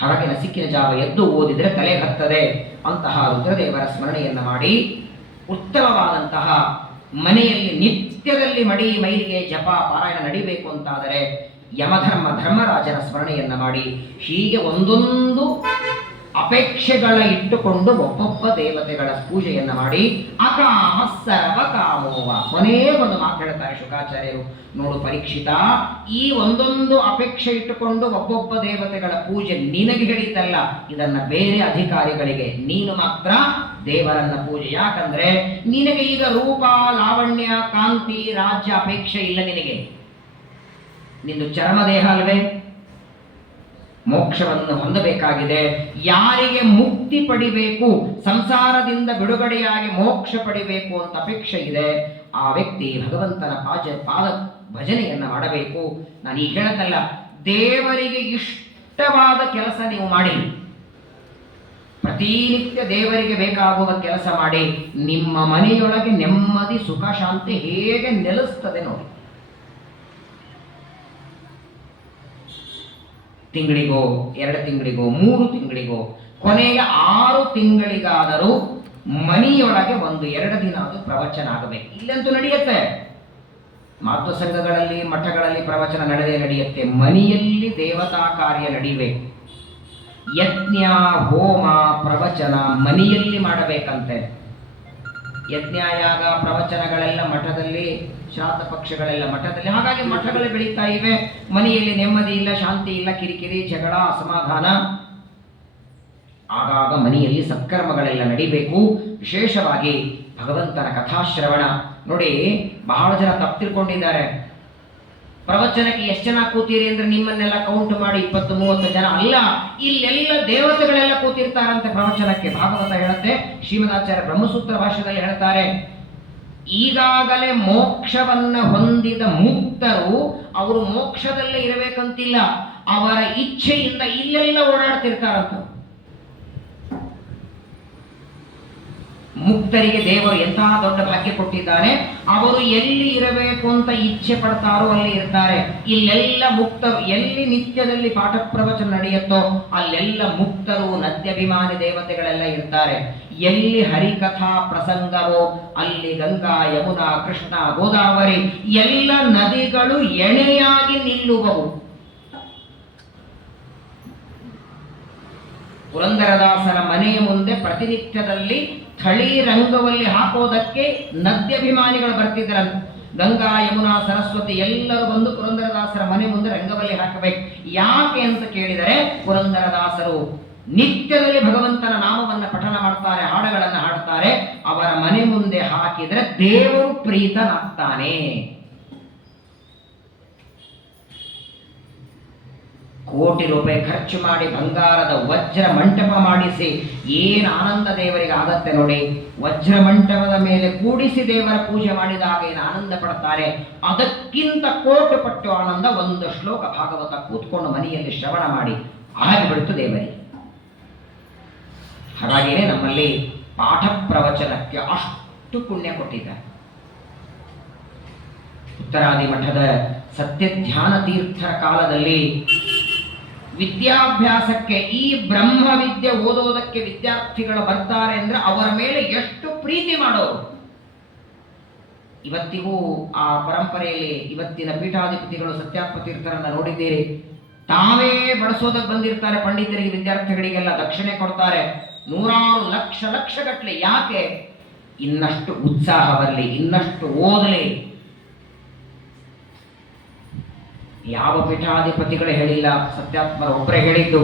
ಹಾಗಾಗಿ ನಸಿಕಿನ ಜಾವ ಎದ್ದು ಓದಿದ್ರೆ ತಲೆ ಹತ್ತದೆ. ಅಂತಹ ರುದ್ರದೇವರ ಸ್ಮರಣೆಯನ್ನ ಮಾಡಿ, ಉತ್ತಮವಾದಂತಹ ಮನೆಯಲ್ಲಿ ನಿತ್ಯದಲ್ಲಿ ಮಡಿ ಮೈಲಿಗೆ ಜಪ ಪಾರಾಯಣ ನಡಿಬೇಕು ಅಂತಾದರೆ ಧರ್ಮರಾಜನ ಸ್ಮರಣೆಯನ್ನ ಮಾಡಿ. ಹೀಗೆ ಒಂದೊಂದು ಅಪೇಕ್ಷೆಗಳ ಇಟ್ಟುಕೊಂಡು ಒಬ್ಬೊಬ್ಬ ದೇವತೆಗಳ ಪೂಜೆಯನ್ನ ಮಾಡಿ. ಅಕಾಮ ಸರ್ವ ಕಾಮೋವ. ಕೊನೆಯ ಒಂದು ಮಾತು ಹೇಳ್ತಾರೆ ಶುಕಾಚಾರ್ಯರು, ನೋಡು ಪರೀಕ್ಷಿತ, ಈ ಒಂದೊಂದು ಅಪೇಕ್ಷೆ ಇಟ್ಟುಕೊಂಡು ಒಬ್ಬೊಬ್ಬ ದೇವತೆಗಳ ಪೂಜೆ ನಿನಗೆ ಹೇಳಿದ್ದಲ್ಲ, ಇದನ್ನ ಬೇರೆ ಅಧಿಕಾರಿಗಳಿಗೆ, ನೀನು ಮಾತ್ರ ದೇವರನ್ನ ಪೂಜೆ. ಯಾಕಂದ್ರೆ ನಿನಗೆ ಈಗ ರೂಪ, ಲಾವಣ್ಯ, ಕಾಂತಿ, ರಾಜ್ಯ ಅಪೇಕ್ಷೆ ಇಲ್ಲ. ನಿನಗೆ ನಿಂದು ಚರ್ಮದೇಹ ಅಲ್ವೇ? ಮೋಕ್ಷವನ್ನು ಹೊಂದಬೇಕಾಗಿದೆ. ಯಾರಿಗೆ ಮುಕ್ತಿ ಪಡಿಬೇಕು, ಸಂಸಾರದಿಂದ ಬಿಡುಗಡೆಯಾಗಿ ಮೋಕ್ಷ ಪಡಿಬೇಕು ಅಂತ ಅಪೇಕ್ಷೆ ಇದೆ, ಆ ವ್ಯಕ್ತಿ ಭಗವಂತನ ಪಾದ ಭಜನೆಯನ್ನ ಮಾಡಬೇಕು. ನಾನು ಈಗ ಹೇಳದಲ್ಲ, ದೇವರಿಗೆ ಇಷ್ಟವಾದ ಕೆಲಸ ನೀವು ಮಾಡಿ, ಪ್ರತಿನಿತ್ಯ ದೇವರಿಗೆ ಬೇಕಾಗುವ ಕೆಲಸ ಮಾಡಿ. ನಿಮ್ಮ ಮನೆಯೊಳಗೆ ನೆಮ್ಮದಿ, ಸುಖ, ಶಾಂತಿ ಹೇಗೆ ನೆಲೆಸ್ತದೆ ನೋಡಿ. ತಿಂಗಳಿಗೋ 2 ತಿಂಗಳಿಗೋ 3 ತಿಂಗಳಿಗೋ ಕೊನೆಯ 6 ತಿಂಗಳಿಗಾದರೂ ಮನೆಯೊಳಗೆ 1-2 ದಿನ ಅದು ಪ್ರವಚನ ಆಗಬೇಕು. ಇಲ್ಲಂತೂ ನಡೆಯುತ್ತೆ, ಮಾತೃ ಸಂಘಗಳಲ್ಲಿ ಮಠಗಳಲ್ಲಿ ಪ್ರವಚನ ನಡೆಯುತ್ತೆ. ಮನೆಯಲ್ಲಿ ದೇವತಾ ಕಾರ್ಯ ನಡೀಬೇಕು. ಯಜ್ಞ, ಹೋಮ, ಪ್ರವಚನ ಮನೆಯಲ್ಲಿ ಮಾಡಬೇಕಂತೆ. ಯಜ್ಞ, ಯಾಗ, ಪ್ರವಚನಗಳೆಲ್ಲ ಮಠದಲ್ಲಿ, ಶ್ರಾದ್ದ ಪಕ್ಷಗಳೆಲ್ಲ ಮಠದಲ್ಲಿ. ಹಾಗಾಗಿ ಮಠಗಳು ಬೆಳೀತಾ ಇವೆ, ಮನೆಯಲ್ಲಿ ನೆಮ್ಮದಿ ಇಲ್ಲ, ಶಾಂತಿ ಇಲ್ಲ, ಕಿರಿಕಿರಿ, ಜಗಳ, ಅಸಮಾಧಾನ. ಆಗಾಗ ಮನೆಯಲ್ಲಿ ಸತ್ಕರ್ಮಗಳೆಲ್ಲ ನಡಿಬೇಕು. ವಿಶೇಷವಾಗಿ ಭಗವಂತನ ಕಥಾಶ್ರವಣ ನೋಡಿ. ಬಹಳ ಜನ ತಪ್ಪು ತಿಳ್ಕೊಂಡಿದ್ದಾರೆ. ಪ್ರವಚನಕ್ಕೆ ಎಷ್ಟು ಜನ ಕೂತೀರಿ ಅಂದ್ರೆ ನಿಮ್ಮನ್ನೆಲ್ಲ ಕೌಂಟ್ ಮಾಡಿ 20-30 ಜನ ಅಲ್ಲ, ಇಲ್ಲೆಲ್ಲ ದೇವತೆಗಳೆಲ್ಲ ಕೂತಿರ್ತಾರಂತೆ ಪ್ರವಚನಕ್ಕೆ. ಭಾಗವತ ಹೇಳುತ್ತೆ, ಶ್ರೀಮದಾಚಾರ್ಯ ಬ್ರಹ್ಮಸೂತ್ರ ಭಾಷ್ಯದಲ್ಲಿ ಹೇಳ್ತಾರೆ, ಈಗಾಗಲೇ ಮೋಕ್ಷವನ್ನ ಹೊಂದಿದ ಮುಕ್ತರು ಅವರು ಮೋಕ್ಷದಲ್ಲೇ ಇರಬೇಕಂತಿಲ್ಲ, ಅವರ ಇಚ್ಛೆಯಿಂದ ಇಲ್ಲೆಲ್ಲ ಓಡಾಡ್ತಿರ್ತಾರಂತ. ಮುಕ್ತರಿಗೆ ದೇವರು ಎಂತಹ ದೊಡ್ಡ ಭಾಗ್ಯ ಕೊಟ್ಟಿದ್ದಾನೆ. ಅವರು ಎಲ್ಲಿ ಇರಬೇಕು ಅಂತ ಇಚ್ಛೆ ಪಡ್ತಾರೋ ಅಲ್ಲಿ ಇರ್ತಾರೆ. ಇಲ್ಲೆಲ್ಲ ಮುಕ್ತರು, ಎಲ್ಲಿ ನಿತ್ಯದಲ್ಲಿ ಪಾಠ ಪ್ರವಚನ ನಡೆಯುತ್ತೋ ಅಲ್ಲೆಲ್ಲ ಮುಕ್ತರು, ನದ್ಯಭಿಮಾನಿ ದೇವತೆಗಳೆಲ್ಲ ಇರ್ತಾರೆ. ಎಲ್ಲಿ ಹರಿಕಥಾ ಪ್ರಸಂಗವೋ ಅಲ್ಲಿ ಗಂಗಾ, ಯಮುನಾ, ಕೃಷ್ಣ, ಗೋದಾವರಿ ಎಲ್ಲ ನದಿಗಳು ಎಣೆಯಾಗಿ ನಿಲ್ಲುವವು. ಪುರಂದರದಾಸರ ಮನೆಯ ಮುಂದೆ ಪ್ರತಿನಿತ್ಯದಲ್ಲಿ ಥಳಿ ರಂಗವಲ್ಲಿ ಹಾಕೋದಕ್ಕೆ ನದ್ಯಭಿಮಾನಿಗಳು ಬರ್ತಿದ್ರಂತೆ. ಗಂಗಾ, ಯಮುನಾ, ಸರಸ್ವತಿ ಎಲ್ಲರೂ ಬಂದು ಪುರಂದರದಾಸರ ಮನೆ ಮುಂದೆ ರಂಗವಲ್ಲಿ ಹಾಕಬೇಕು. ಯಾಕೆ ಅಂತ ಕೇಳಿದರೆ, ಪುರಂದರದಾಸರು ನಿತ್ಯದಲ್ಲಿ ಭಗವಂತನ ನಾಮವನ್ನು ಪಠನ ಮಾಡ್ತಾರೆ, ಹಾಡುಗಳನ್ನು ಹಾಡ್ತಾರೆ. ಅವರ ಮನೆ ಮುಂದೆ ಹಾಕಿದರೆ ದೇವರು ಪ್ರೀತನಾಗ್ತಾನೆ. ಕೋಟಿ ರೂಪಾಯಿ ಖರ್ಚು ಮಾಡಿ ಬಂಗಾರದ ವಜ್ರ ಮಂಟಪ ಮಾಡಿಸಿ ಏನು ಆನಂದ ದೇವರಿಗೆ ಆಗತ್ತೆ ನೋಡಿ. ವಜ್ರ ಮಂಟಪದ ಮೇಲೆ ಕೂಡಿಸಿ ದೇವರ ಪೂಜೆ ಮಾಡಿದಾಗ ಏನು ಆನಂದ ಪಡ್ತಾರೆ, ಅದಕ್ಕಿಂತ ಕೋಟಿ ಪಟ್ಟು ಆನಂದ ಒಂದು ಶ್ಲೋಕ ಭಾಗವತ ಕೂತ್ಕೊಂಡು ಮನೆಯಲ್ಲಿ ಶ್ರವಣ ಮಾಡಿ ಆಗಿಬಿಡ್ತು ದೇವರಿಗೆ. ಹಾಗಾಗಿಯೇ ನಮ್ಮಲ್ಲಿ ಪಾಠ ಪ್ರವಚನಕ್ಕೆ ಅಷ್ಟು ಪುಣ್ಯ ಕೊಟ್ಟಿದ್ದಾರೆ. ಉತ್ತರಾದಿ ಮಠದ ಸತ್ಯಧ್ಯಾನ ತೀರ್ಥರ ಕಾಲದಲ್ಲಿ ವಿದ್ಯಾಭ್ಯಾಸಕ್ಕೆ, ಈ ಬ್ರಹ್ಮವಿದ್ಯೆ ಓದೋದಕ್ಕೆ ವಿದ್ಯಾರ್ಥಿಗಳು ಬರ್ತಾರೆ ಅಂದ್ರೆ ಅವರ ಮೇಲೆ ಎಷ್ಟು ಪ್ರೀತಿ ಮಾಡೋರು. ಇವತ್ತಿಗೂ ಆ ಪರಂಪರೆಯಲ್ಲಿ ಇವತ್ತಿನ ಪೀಠಾಧಿಪತಿಗಳು ಸತ್ಯಾತ್ಮ ತೀರ್ಥರನ್ನ ನೋಡಿದ್ದೀರಿ. ತಾವೇ ಬಳಸೋದಕ್ಕೆ ಬಂದಿರ್ತಾರೆ ಪಂಡಿತರಿಗೆ, ವಿದ್ಯಾರ್ಥಿಗಳಿಗೆಲ್ಲ ದಕ್ಷಿಣೆ ಕೊಡ್ತಾರೆ, ನೂರಾರು ಲಕ್ಷ ಗಟ್ಟಲೆ. ಯಾಕೆ? ಇನ್ನಷ್ಟು ಉತ್ಸಾಹ ಬರಲಿ, ಇನ್ನಷ್ಟು ಓದಲಿ. ಯಾವ ಪೀಠಾಧಿಪತಿಗಳು ಹೇಳಿಲ್ಲ, ಸತ್ಯಾತ್ಮರು ಒಬ್ಬರೇ ಹೇಳಿದ್ದು.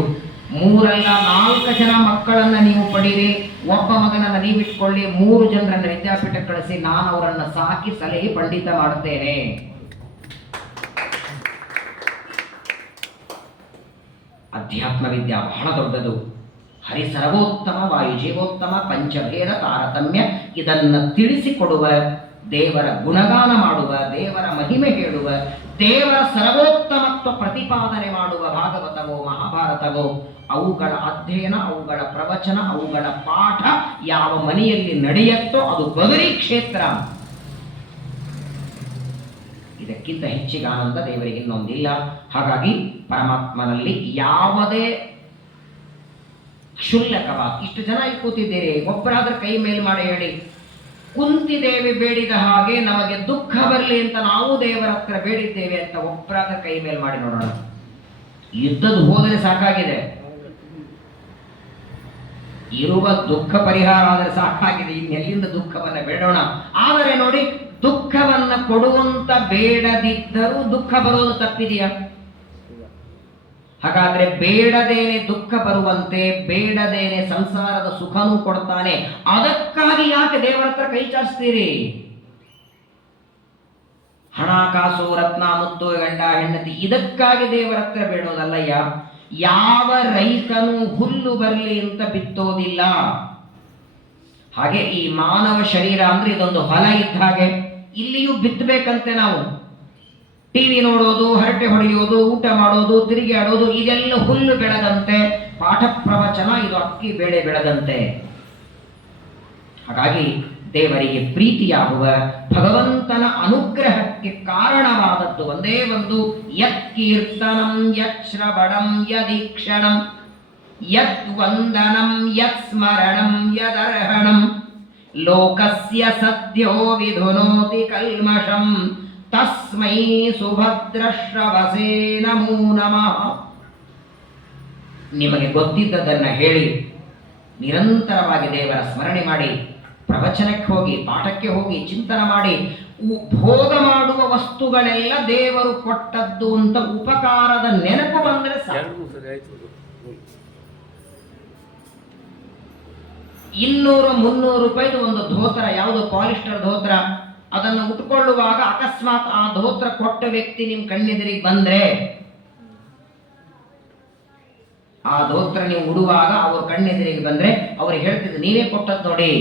3 ಅಲ್ಲ 4 ಜನ ಮಕ್ಕಳನ್ನ ನೀವು ಪಡೀರಿ, ಒಬ್ಬ ಮಗನನ್ನ ನೀವಿಟ್ಕೊಳ್ಳಿ, 3 ಜನರನ್ನ ವಿದ್ಯಾಪೀಠ ಕಳಿಸಿ, ನಾನು ಅವರನ್ನ ಸಾಕಿ ಸಲಹೆ ಪಂಡಿತ ಮಾಡುತ್ತೇನೆ. ಅಧ್ಯಾತ್ಮ ವಿದ್ಯಾ ಬಹಳ ದೊಡ್ಡದು. ಹರಿ ಸರ್ವೋತ್ತಮ, ವಾಯು ಜೀವೋತ್ತಮ, ಪಂಚಭೇದ ತಾರತಮ್ಯ ಇದನ್ನು ತಿಳಿಸಿಕೊಡುವ, ದೇವರ ಗುಣಗಾನ ಮಾಡುವ, ದೇವರ ಮಹಿಮೆ ಹೇಳುವ, ದೇವರ ಸರ್ವೋತ್ತಮತ್ವ ಪ್ರತಿಪಾದನೆ ಮಾಡುವ ಭಾಗವತವೋ ಮಹಾಭಾರತವೋ, ಅವುಗಳ ಅಧ್ಯಯನ, ಅವುಗಳ ಪ್ರವಚನ, ಅವುಗಳ ಪಾಠ ಯಾವ ಮನೆಯಲ್ಲಿ ನಡೆಯುತ್ತೋ ಅದು ಬದರಿ ಕ್ಷೇತ್ರ. ಇದಕ್ಕಿಂತ ಹೆಚ್ಚಿಗೆ ಆನಂದ ದೇವರಿಗೆ ಇನ್ನೊಂದಿಲ್ಲ. ಹಾಗಾಗಿ ಪರಮಾತ್ಮನಲ್ಲಿ ಯಾವುದೇ ಕ್ಷುಲ್ಲಕವಾದ, ಇಷ್ಟು ಜನ ಇಲ್ಲಿ ಕೂತಿದ್ದೀರಿ, ಒಬ್ಬರಾದ್ರೆ ಕೈ ಮೇಲ್ ಮಾಡಿ ಹೇಳಿ, ಕುಂತಿದ್ದೇವೆ ಬೇಡಿದ ಹಾಗೆ ನಮಗೆ ದುಃಖ ಬರಲಿ ಅಂತ ನಾವು ದೇವರ ಹತ್ರ ಬೇಡಿದ್ದೇವೆ ಅಂತ ಒಬ್ಬರಾದ್ರೆ ಕೈ ಮೇಲ್ ಮಾಡಿ ನೋಡೋಣ. ಯುದ್ಧದ ಹೋದರೆ ಸಾಕಾಗಿದೆ, ಇರುವ ದುಃಖ ಪರಿಹಾರ ಆದರೆ ಸಾಕಾಗಿದೆ, ಇನ್ನೆಲ್ಲಿಂದ ದುಃಖವನ್ನ ಬೇಡೋಣ. ಆದರೆ ನೋಡಿ, ದುಃಖವನ್ನ ಕೊಡುವಂತ ಬೇಡದಿದ್ದರೂ ದುಃಖ ಬರೋದು ತಪ್ಪಿದೆಯಾ? ಹಾಗಾದ್ರೆ ಬೇಡದೇನೆ ದುಃಖ ಬರುವಂತೆ, ಬೇಡದೇನೆ ಸಂಸಾರದ ಸುಖನೂ ಕೊಡ್ತಾನೆ. ಅದಕ್ಕಾಗಿ ಯಾಕೆ ದೇವರ ಹತ್ರ ಕೈ ಚಾಚ್ತೀರಿ? ಹಣ, ಕಾಸು, ರತ್ನ, ಮುತ್ತು, ಗಂಡ, ಹೆಂಡತಿ ಇದಕ್ಕಾಗಿ ದೇವರ ಹತ್ರ ಬೇಡೋದಲ್ಲಯ್ಯ. ಯಾವ ರೈತನು ಹುಲ್ಲು ಬರಲಿ ಅಂತ ಬಿತ್ತೋದಿಲ್ಲ. ಹಾಗೆ ಈ ಮಾನವ ಶರೀರ ಅಂದ್ರೆ ಇದೊಂದು ಹೊಲ ಇದ್ದ ಹಾಗೆ. ಇಲ್ಲಿಯೂ ಬಿತ್ತಬೇಕಂತೆ ನಾವು. ಟಿವಿ ನೋಡೋದು, ಹರಟೆ ಹೊಡೆಯೋದು, ಊಟ ಮಾಡೋದು, ತಿರುಗಿ ಆಡೋದು, ಇದೆಲ್ಲ ಹುಲ್ಲು ಬೆಳೆದಂತೆ. ಪಾಠ ಪ್ರವಚನ ಇದು ಅಕ್ಕಿ ಬೇಳೆ ಬೆಳೆದಂತೆ. ಹಾಗಾಗಿ ದೇವರಿಗೆ ಪ್ರೀತಿಯಾಗುವ, ಭಗವಂತನ ಅನುಗ್ರಹಕ್ಕೆ ಕಾರಣವಾದದ್ದು ಒಂದೇ ಒಂದು, ಯತ್ ಕೀರ್ತನಂ, ಯತ್ ಶ್ರವಣಂ, ಯದೀಕ್ಷಣಂ, ಯತ್ ವಂದನಂ, ಯತ್ ಸ್ಮರಣಂ, ಯದರ್ಹಣಂ, ಲೋಕಸ್ಯ ಸದ್ಯೋ ವಿಧುನೋತಿ ಕಲ್ಮಷಂ, ತಸ್ಮೈ ಸುಭದ್ರಶ್ರವಸೇ ನಮೋ ನಮಃ. ನಿಮಗೆ ಗೊತ್ತಿದ್ದದನ್ನ ಹೇಳಿ, ನಿರಂತರವಾಗಿ ದೇವರ ಸ್ಮರಣೆ ಮಾಡಿ, ಪ್ರವಚನಕ್ಕೆ ಹೋಗಿ, ಪಾಠಕ್ಕೆ ಹೋಗಿ, ಚಿಂತನ ಮಾಡಿ, ಭೋಗ ಮಾಡುವ ವಸ್ತುಗಳೆಲ್ಲ ದೇವರು ಕೊಟ್ಟದ್ದು ಅಂತ ಉಪಕಾರದ ನೆನಪು ಬಂದರೆ ಸಾಕು. 200-300 ರೂಪಾಯಿದು ಒಂದು ಧೋತ್ರ, ಯಾವುದು ಪಾಲಿಸ್ಟರ್ ಧೋತ್ರ, ಅದನ್ನು ಉಟ್ಕೊಳ್ಳುವಾಗ ಅಕಸ್ಮಾತ್ ಆ ಧೋತ್ರ ಕೊಟ್ಟ ವ್ಯಕ್ತಿ ನಿಮ್ ಕಣ್ಣೆದುರಿಗೆ ಬಂದ್ರೆ, ಆ ಧೋತ್ರ ನೀವು ಉಡುವಾಗ ಅವ್ರ ಕಣ್ಣೆದುರಿಗೆ ಬಂದ್ರೆ ಅವ್ರಿಗೆ ಹೇಳ್ತಿದ್ರು, ನೀವೇ ಕೊಟ್ಟದ್ದು ನೋಡಿ.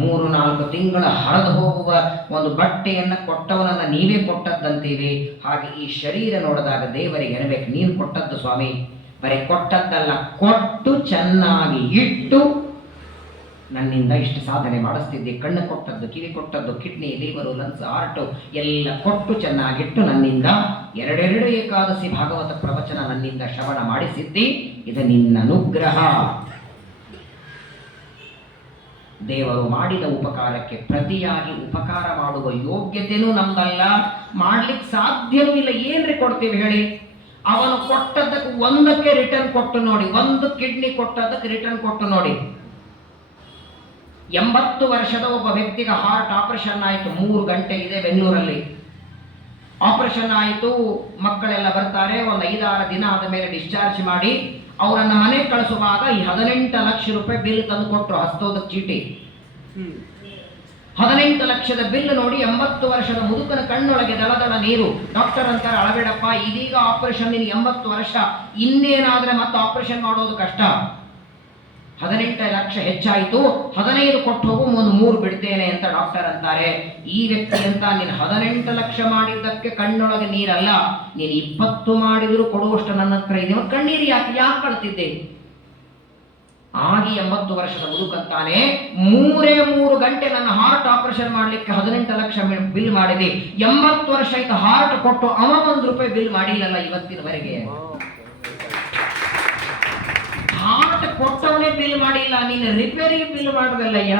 3-4 ತಿಂಗಳ ಹರಿದು ಹೋಗುವ ಒಂದು ಬಟ್ಟೆಯನ್ನ ಕೊಟ್ಟವನನ್ನ ನೀವೇ ಕೊಟ್ಟದ್ದಂತೀವಿ. ಹಾಗೆ ಈ ಶರೀರ ನೋಡಿದಾಗ ದೇವರಿಗೆ ಎನ್ನಬೇಕು, ನೀನು ಕೊಟ್ಟದ್ದು ಸ್ವಾಮಿ, ಬರೀ ಕೊಟ್ಟದ್ದಲ್ಲ, ಕೊಟ್ಟು ಚೆನ್ನಾಗಿ ಇಟ್ಟು ನನ್ನಿಂದ ಇಷ್ಟು ಸಾಧನೆ ಮಾಡಿಸ್ತಿದ್ದೆ. ಕಣ್ಣು ಕೊಟ್ಟದ್ದು, ಕಿವಿ ಕೊಟ್ಟದ್ದು, ಕಿಡ್ನಿ, ಲಿವರು, ಲಂಗ್ಸ್, ಹಾರ್ಟು ಎಲ್ಲ ಕೊಟ್ಟು ಚೆನ್ನಾಗಿಟ್ಟು ನನ್ನಿಂದ ಎರಡೆರಡು ಏಕಾದಶಿ ಭಾಗವತ ಪ್ರವಚನ ನನ್ನಿಂದ ಶ್ರವಣ ಮಾಡಿಸಿದ್ದಿ. ಇದು ನಿನ್ನ ಅನುಗ್ರಹ. ದೇವರು ಮಾಡಿದ ಉಪಕಾರಕ್ಕೆ ಪ್ರತಿಯಾಗಿ ಉಪಕಾರ ಮಾಡುವ ಯೋಗ್ಯತೆನೂ ನಮ್ದಲ್ಲ, ಮಾಡ್ಲಿಕ್ಕೆ ಸಾಧ್ಯವೂ ಇಲ್ಲ. ಏನ್ರಿ ಕೊಡ್ತೀವಿ ಹೇಳಿ? ಅವನು ಕೊಟ್ಟದ್ದಕ್ಕೆ ಒಂದಕ್ಕೆ ರಿಟರ್ನ್ ಕೊಟ್ಟು ನೋಡಿ, ಒಂದು ಕಿಡ್ನಿ ಕೊಟ್ಟದ್ದಕ್ಕೆ ರಿಟರ್ನ್ ಕೊಟ್ಟು ನೋಡಿ. 80 ವರ್ಷದ ಒಬ್ಬ ವ್ಯಕ್ತಿಗೆ ಹಾರ್ಟ್ ಆಪರೇಷನ್ ಆಯಿತು. 3 ಗಂಟೆ ಇದೆ ಬೆಂಗಳೂರಲ್ಲಿ. ಆಪರೇಷನ್ ಆಯಿತು, ಮಕ್ಕಳೆಲ್ಲ ಬರ್ತಾರೆ. ಒಂದು 5-6 ದಿನ ಆದ ಮೇಲೆ ಡಿಸ್ಚಾರ್ಜ್ ಮಾಡಿ ಅವರನ್ನ ಮನೆಗೆ ಕಳಿಸುವಾಗ ಈ 18 ಲಕ್ಷ ರೂಪಾಯಿ ಬಿಲ್ ತಂದು ಕೊಟ್ಟರು, ಹಸ್ತೋದ ಚೀಟಿ. 18 ಲಕ್ಷದ ಬಿಲ್ ನೋಡಿ 80 ವರ್ಷದ ಮುದುಕನ ಕಣ್ಣೊಳಗೆ ದಳದಳ ನೀರು. ಡಾಕ್ಟರ್ ಅಂತಾರೆ, ಅಳಬೇಡಪ್ಪ, ಇದೀಗ ಆಪರೇಷನ್, ನಿನಗೆ 80 ವರ್ಷ, ಇನ್ನೇನಾದ್ರೆ ಮತ್ತೆ ಆಪರೇಷನ್ ಮಾಡೋದು ಕಷ್ಟ. 18 ಲಕ್ಷ ಹೆಚ್ಚಾಯಿತು, 15 ಕೊಟ್ಟು ಹೋಗು, ಒಂದು 3 ಬಿಡ್ತೇನೆ ಅಂತ ಡಾಕ್ಟರ್ ಅಂತಾರೆ. ಈ ವ್ಯಕ್ತಿ ಅಂತ, ನೀನು 18 ಲಕ್ಷ ಮಾಡಿದ್ದಕ್ಕೆ ಕಣ್ಣೊಳಗೆ ನೀರಲ್ಲ, ನೀನು 20 ಮಾಡಿದ್ರು ಕೊಡುವಷ್ಟು ನನ್ನ ಹತ್ರ ಇದೆ, ಕಣ್ಣೀರು ಯಾಕೆ ಕಳ್ತಿದ್ದೆ? ಆಗಿ 80 ವರ್ಷದ ಮುದುಕಂತಾನೆ, 3 ಗಂಟೆ ನನ್ನ ಹಾರ್ಟ್ ಆಪರೇಷನ್ ಮಾಡ್ಲಿಕ್ಕೆ 18 ಲಕ್ಷ ಬಿಲ್ ಮಾಡಿದೆ. 80 ವರ್ಷ ಆಯ್ತು ಹಾರ್ಟ್ ಕೊಟ್ಟು, ಅವ 1 ರೂಪಾಯಿ ಬಿಲ್ ಮಾಡಿಲ್ಲಲ್ಲ ಇವತ್ತಿನವರೆಗೆ. ಹಾರ್ಟ್ ಕೊಟ್ಟವನೇ ಬಿಲ್ ಮಾಡಿಲ್ಲ, ನೀನು ರಿಪೇರಿಗೆ ಬಿಲ್ ಮಾಡದಲ್ಲಯ್ಯ.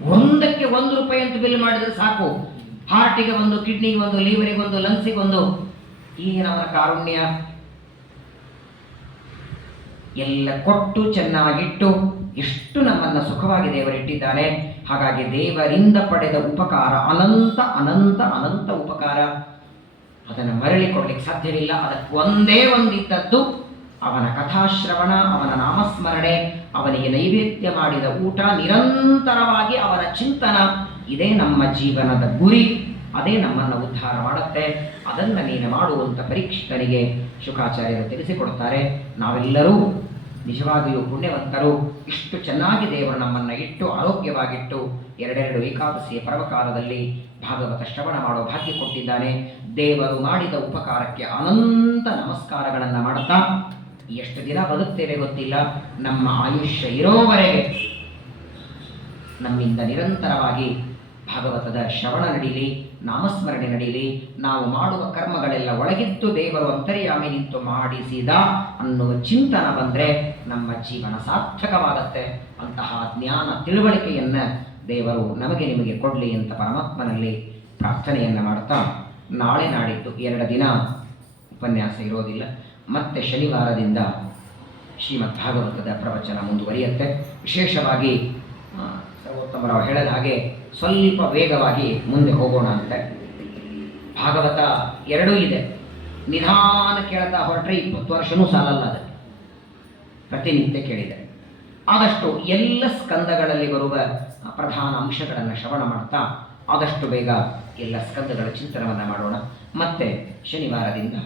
ಒಂದಕ್ಕೆ 1 ರೂಪಾಯಿ ಅಂತ ಬಿಲ್ ಮಾಡಿದ್ರೆ ಸಾಕು. ಹಾರ್ಟಿಗೆ 1, ಕಿಡ್ನಿಗೆ 1, ಲಿವರಿಗೆ 1, ಲಂಗ್ಸಿಗೆ 1. ಈಗಿನವರ ಕಾರುಣ್ಯ. ಎಲ್ಲ ಕೊಟ್ಟು ಚೆನ್ನಾಗಿಟ್ಟು ಎಷ್ಟು ನಮ್ಮನ್ನ ಸುಖವಾಗಿ ದೇವರಿಟ್ಟಿದ್ದಾನೆ. ಹಾಗಾಗಿ ದೇವರಿಂದ ಪಡೆದ ಉಪಕಾರ ಅನಂತ ಅನಂತ ಅನಂತ ಉಪಕಾರ. ಅದನ್ನು ಮರಳಿ ಕೊಡ್ಲಿಕ್ಕೆ ಸಾಧ್ಯವಿಲ್ಲ. ಅದಕ್ಕೆ ಒಂದೇ ಒಂದಿದ್ದದ್ದು ಅವನ ಕಥಾಶ್ರವಣ, ಅವನ ನಾಮಸ್ಮರಣೆ, ಅವನಿಗೆ ನೈವೇದ್ಯ ಮಾಡಿದ ಊಟ, ನಿರಂತರವಾಗಿ ಅವನ ಚಿಂತನ. ಇದೇ ನಮ್ಮ ಜೀವನದ ಗುರಿ, ಅದೇ ನಮ್ಮನ್ನು ಉದ್ಧಾರ ಮಾಡುತ್ತೆ. ಅದನ್ನು ನೀನು ಮಾಡುವಂಥ ಪರೀಕ್ಷಿತನಿಗೆ ಶುಕಾಚಾರ್ಯರು ತಿಳಿಸಿಕೊಡ್ತಾರೆ. ನಾವೆಲ್ಲರೂ ನಿಜವಾಗಿಯೂ ಪುಣ್ಯವಂತರು. ಇಷ್ಟು ಚೆನ್ನಾಗಿ ದೇವರು ನಮ್ಮನ್ನು ಇಟ್ಟು ಆರೋಗ್ಯವಾಗಿಟ್ಟು 2 ಏಕಾದಶಿಯ ಪರ್ವಕಾಲದಲ್ಲಿ ಭಾಗವತ ಶ್ರವಣ ಮಾಡೋ ಭಾಗ್ಯ ಕೊಟ್ಟಿದ್ದಾನೆ. ದೇವರು ಮಾಡಿದ ಉಪಕಾರಕ್ಕೆ ಅನಂತ ನಮಸ್ಕಾರಗಳನ್ನು ಮಾಡುತ್ತಾ, ಎಷ್ಟು ದಿನ ಬದುಕ್ತೇವೆ ಗೊತ್ತಿಲ್ಲ, ನಮ್ಮ ಆಯುಷ್ಯ ಇರೋವರೆಗೆ ನಮ್ಮಿಂದ ನಿರಂತರವಾಗಿ ಭಾಗವತದ ಶ್ರವಣ ನಡೀಲಿ, ನಾಮಸ್ಮರಣೆ ನಡೀಲಿ. ನಾವು ಮಾಡುವ ಕರ್ಮಗಳೆಲ್ಲ ಒಳಗಿದ್ದು ದೇವರು ಅಂತರ್ಯಾಮಿ ನಿಂತು ಮಾಡಿಸಿದ ಅನ್ನುವ ಚಿಂತನ ಬಂದರೆ ನಮ್ಮ ಜೀವನ ಸಾರ್ಥಕವಾಗತ್ತೆ. ಅಂತಹ ಜ್ಞಾನ ತಿಳುವಳಿಕೆಯನ್ನು ದೇವರು ನಮಗೆ ನಿಮಗೆ ಕೊಡಲಿ ಅಂತ ಪರಮಾತ್ಮನಲ್ಲಿ ಪ್ರಾರ್ಥನೆಯನ್ನು ಮಾಡ್ತಾ, ನಾಳೆ ನಾಡಿದ್ದು 2 ದಿನ ಉಪನ್ಯಾಸ ಇರೋದಿಲ್ಲ. ಮತ್ತೆ ಶನಿವಾರದಿಂದ ಶ್ರೀಮದ್ ಭಾಗವತದ ಪ್ರವಚನ ಮುಂದುವರಿಯುತ್ತೆ. ವಿಶೇಷವಾಗಿ ಸರ್ವೋತ್ತಮರಾವ್ ಹೇಳಿದ ಹಾಗೆ ಸ್ವಲ್ಪ ವೇಗವಾಗಿ ಮುಂದೆ ಹೋಗೋಣ ಅಂತೆ. ಭಾಗವತ 2 ಇದೆ. ನಿಧಾನ ಕೇಳ್ತಾ ಹೊರಟ್ರೆ 20 ವರ್ಷನೂ ಸಾಲಲ್ಲ. ಅದಕ್ಕೆ ಪ್ರತಿನಿತ್ಯ ಕೇಳಿದೆ. ಆದಷ್ಟು ಎಲ್ಲ ಸ್ಕಂದಗಳಲ್ಲಿ ಬರುವ ಪ್ರಧಾನ ಅಂಶಗಳನ್ನು ಶ್ರವಣ ಮಾಡ್ತಾ ಆದಷ್ಟು ಬೇಗ ಎಲ್ಲ ಸ್ಕಂದಗಳ ಚಿಂತನವನ್ನು ಮಾಡೋಣ. ಮತ್ತೆ ಶನಿವಾರದಿಂದ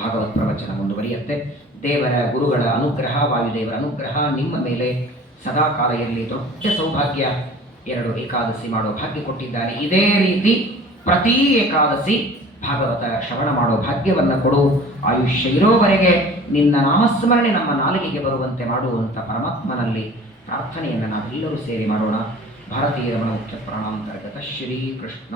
ಭಾಗವತ್ ಪ್ರವಚನ ಮುಂದುವರಿಯುತ್ತೆ. ದೇವರ ಗುರುಗಳ ಅನುಗ್ರಹ, ವಾಯುದೇವರ ಅನುಗ್ರಹ ನಿಮ್ಮ ಮೇಲೆ ಸದಾಕಾಲ ಇರಲಿ. ದೊಡ್ಡ ಸೌಭಾಗ್ಯ, 2 ಏಕಾದಶಿ ಮಾಡೋ ಭಾಗ್ಯ ಕೊಟ್ಟಿದ್ದಾನೆ. ಇದೇ ರೀತಿ ಪ್ರತಿ ಏಕಾದಶಿ ಭಾಗವತ ಶ್ರವಣ ಮಾಡೋ ಭಾಗ್ಯವನ್ನು ಕೊಡು. ಆಯುಷ್ಯ ಇರೋವರೆಗೆ ನಿನ್ನ ನಾಮಸ್ಮರಣೆ ನಮ್ಮ ನಾಲಿಗೆಗೆ ಬರುವಂತೆ ಮಾಡುವಂಥ ಪರಮಾತ್ಮನಲ್ಲಿ ಪ್ರಾರ್ಥನೆಯನ್ನು ನಾವೆಲ್ಲರೂ ಸೇರಿ ಮಾಡೋಣ. ಭಾರತೀಯ ರಮಣ ಮುಖ್ಯ ಪ್ರಾಣಾಂತರ್ಗತ ಶ್ರೀ ಕೃಷ್ಣ.